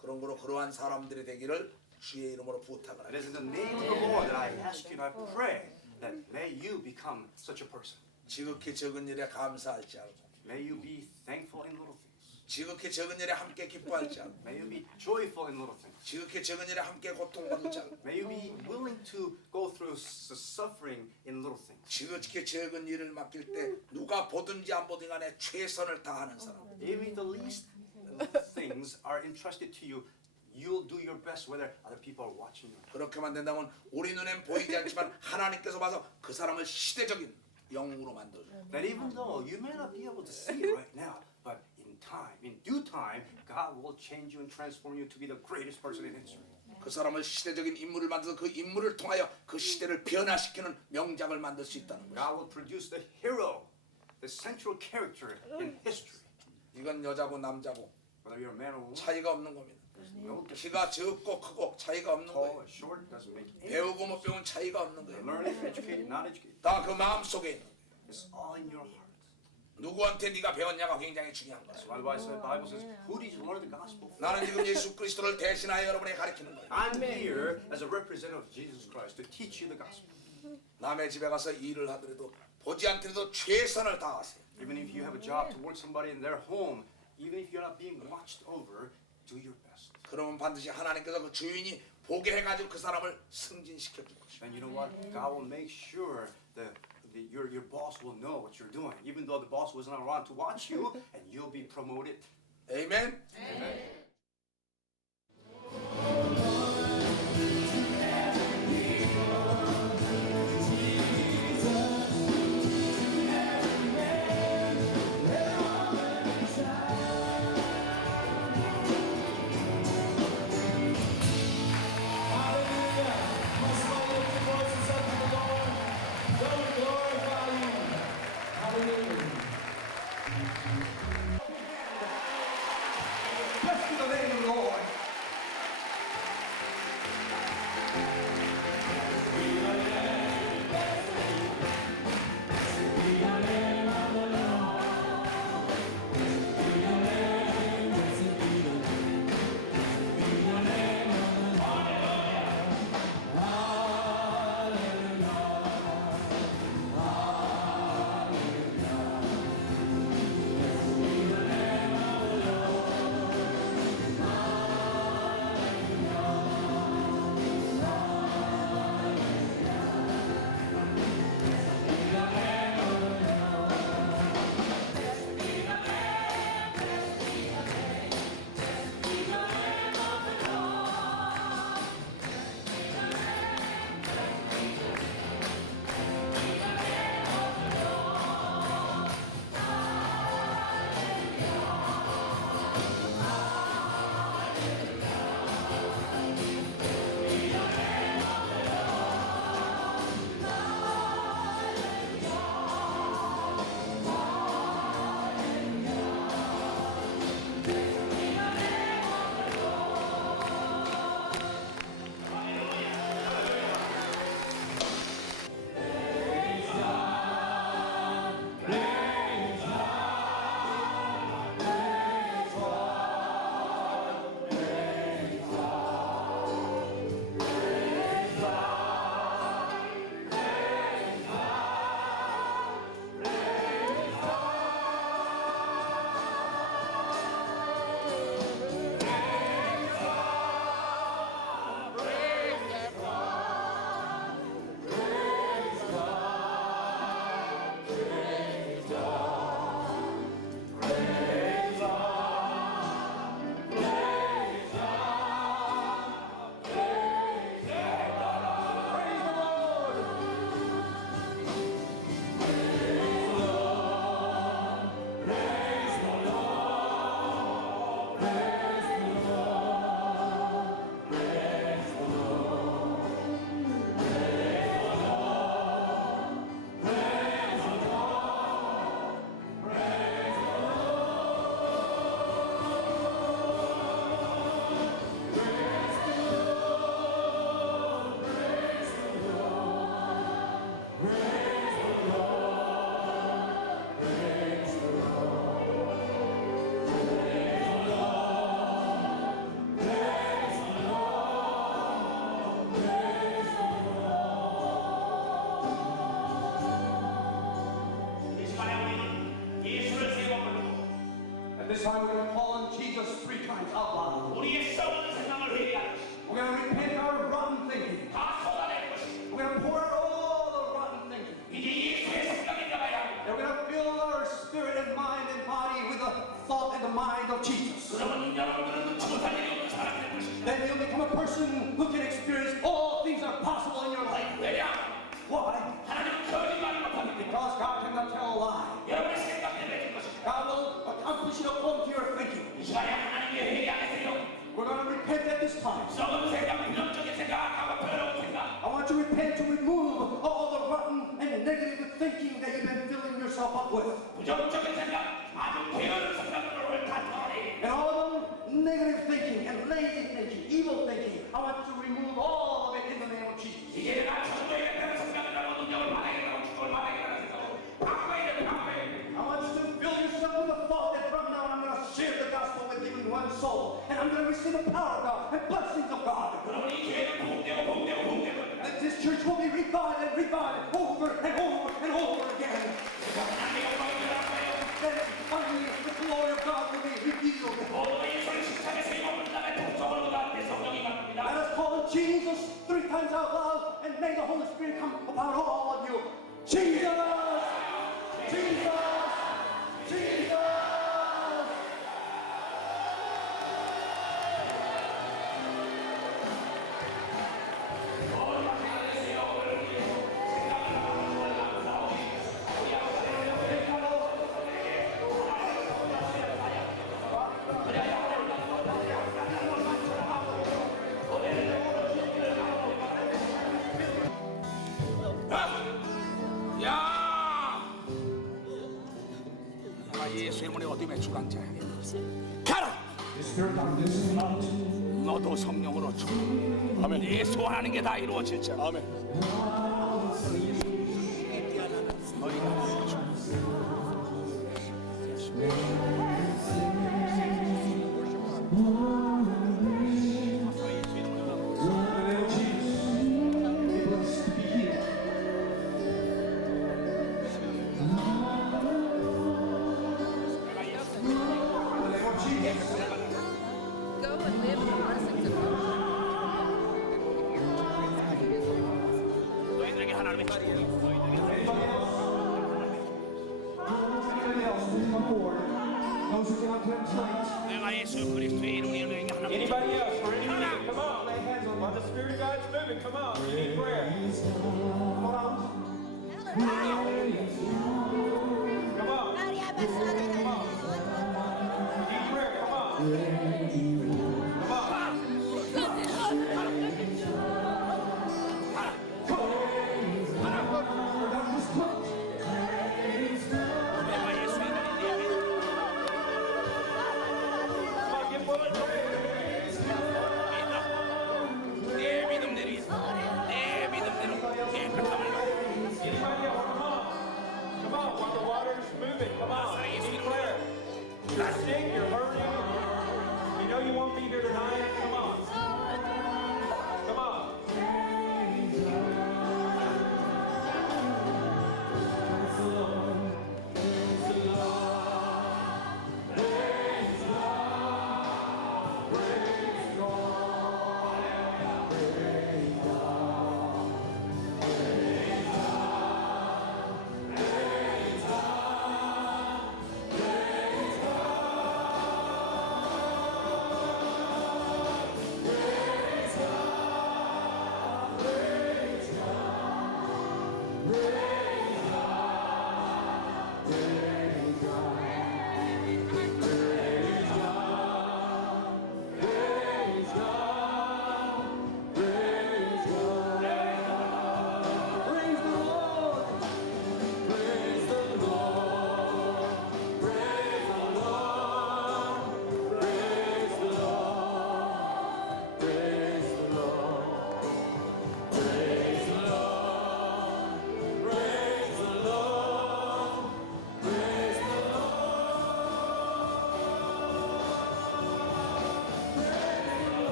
그런 거로 그러한 사람들이 되기를 주의 이름으로 부탁을 It is 합니다. in the name of the Lord that I ask you and I pray that may you become such a person. 지극히 적은 일에 감사할지 알고 May you be thankful in little things. 지극히 적은 일에 함께 기뻐할지 알고 May you be joyful in little things. 지극히 적은 일에 함께 고통받을지 알고 May you be willing to go through suffering in little things. 지극히 적은 일을 맡길 때 누가 보든지 안 보든 간에 최선을 다하는 사람. Even the least things are entrusted to you, you'll do your best whether other people are watching you. 그렇게만 된다면 우리 눈엔 보이지 않지만 하나님께서 봐서 그 사람을 시대적인 영웅으로 만들어요. That even though you may not be able to see it right now, but in time, in due time, God will change you and transform you to be the greatest person in history. 그 사람을 시대적인 인물을 만들어서 그 인물을 통하여 그 시대를 변화시키는 명작을 만들 수 있다는 거예요. God will produce the hero, the central character in history. 이건 여자고 남자고 Whether you're a man or a woman, 차이가 없는 겁니다. there's no difference. 키가 적고 크고 차이가 없는 Tall 거예요. or short doesn't make any 배우고 못 배운 차이가 없는 거예요. learning, educated, not educated. 다 그 마음 속에 있는 거예요. It's all in your heart. 누구한테 네가 배웠냐가 굉장히 중요한 거예요. That's why the Bible says, who did you learn the gospel from? 나는 지금 예수 그리스도를 대신하여 여러분에게 가르치는 거예요. I'm here as a representative of Jesus Christ to teach you the gospel. 남의 집에 가서 일을 하더라도 보지 않더라도 최선을 다하세요. Even if you have a job to work somebody in their home, even if you're not being watched over, do your best. 그러면 반드시 하나님께서 그 주인이 보게 해가지고 그 사람을 승진시켜 줄 것이죠. And you know what? God will make sure that your boss will know what you're doing, even though the boss wasn't around to watch you, and you'll be promoted. 아멘. Let's time we're going to call on Jesus 3 times out loud. 우리의 썩은 생각을 회개하는 것이 We're going to repent our rotten thinking. 다 쏟아내는 것이 We're going to pour out all the rotten thinking. 이제 예수의 생각이 나가야 합니다. And we're going to fill our spirit and mind and body with the thought and the mind of Jesus. 그러면 여러분들은 놓지 못할 일이 없는 사람이 될 것입니다. Then you'll become a person who can experience all things are possible in your life. 왜냐? Why? 하나님은 거짓말을 못합니다. Because God cannot tell a lie. 여러분의 생각대로 해줄 것입니다. God will accomplish it according to your thinking. 이 시간에 하나님의 회개 안 하세요. We're going to repent at this time. 썩은 생각, 부정적인 생각, 더러운 생각. I want you to repent to remove all the rotten and negative thinking that you've been filling yourself up with. 부정적인 생각, 아주 게으른 생각들을 다 털어내요. And all the negative thinking and lazy thinking, evil thinking, I want you to remove all of it in the name of Jesus. 이제 내가 천국에 대한 생각이라고 능력을 받아야겠다고 축복을 받아야겠다는 생각으로 바꿔야 돼, 바꿔야 돼. I want you to fill yourself with the thought that from now on I'm going to share the gospel with even one soul. And I'm going to receive the power of God and blessings of God. 그러면 이 교회는 부흥되고 부흥되고 부흥되고 That this church will be revived and revived over and over and over again. 하나님의 영광이 드러날 거예요. Then finally the glory of God will be revealed. 모두가 예수를 십자가에서 입어본 다음에 동성을 얻어 내 성령이 임합니다. Let us call Jesus 3 times out loud and may the Holy Spirit come upon all of you. Jesus! Jesus! Jesus! 야! 내가 예수의 문에 어둠의 주관자야. 가라! 너도 성령으로 주. 아멘. 예수 원하는 게 다 이루어질지. 아멘. 너희가 주. Go and live in the blessings of God. 너희들에게 하나님의 축복이. 내가 예수 그리스도의 이름으로 너희에게 하나님의 Anybody else? For any reason, come on, lay hands on them. While the Spirit of God's moving, come on. We need prayer. Come on. We need prayer. Come on. Come on. 내가 예수의 Come on, give full prayer. 내 믿음 내리. 내 믿음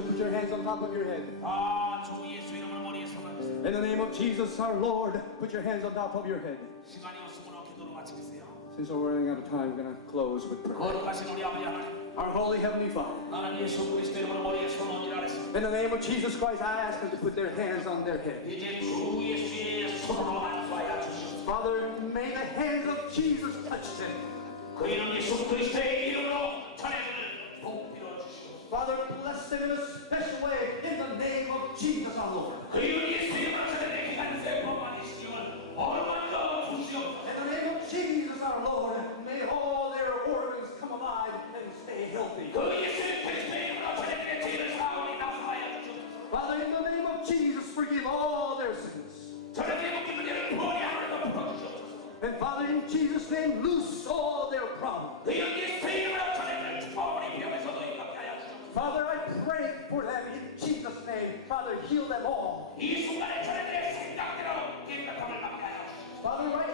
you put your hands on top of your head. 주 예수 이름으로 머리에 손을 드세요. In the name of Jesus our Lord, put your hands on top of your head. 시간이 없으므로 기도로 마치겠어요. Since we're running out of time, we're going to close with prayer. 거룩하신 우리 아버지 하나님, Our Holy Heavenly Father, 나는 예수 그리스도 이름으로 머리에 손 얹으라 그랬습니다. in the name of Jesus Christ, I ask them to put their hands on their head. 이제 주 예수의 손으로 안수하여 주시옵소서. Father, may the hands of Jesus touch them. 그 이름 예수 그리스도의 이름으로 자네들을 복빌어 주시옵소서. Father, bless them in a special way in the name of Jesus our Lord. 그 이름 예수 이름으로 자네들에게 한세 번만의 신경을 얼마나 주시옵소서. In the name of Jesus our Lord, may all their organs come alive and stay healthy. 그 예수 그리스도의 이름으로 자네들의 죄를 사하오니 납사하여 주시옵소서. Father, in the name of Jesus, forgive all their sins. 자네들의 묶인 문제를 번이 하나님과 풀어주시옵소서. And Father, in Jesus' name, loose all their problems. 그 이름 예수의 이름으로 자네들을 축복하오니 병에서도 임하게 하여 주시옵소서. Father, I pray for them in Jesus' name. Father, heal them all. 이 순간에 자네들의 생각대로 깨끗함을 받게 하여 주시옵소서. Father, right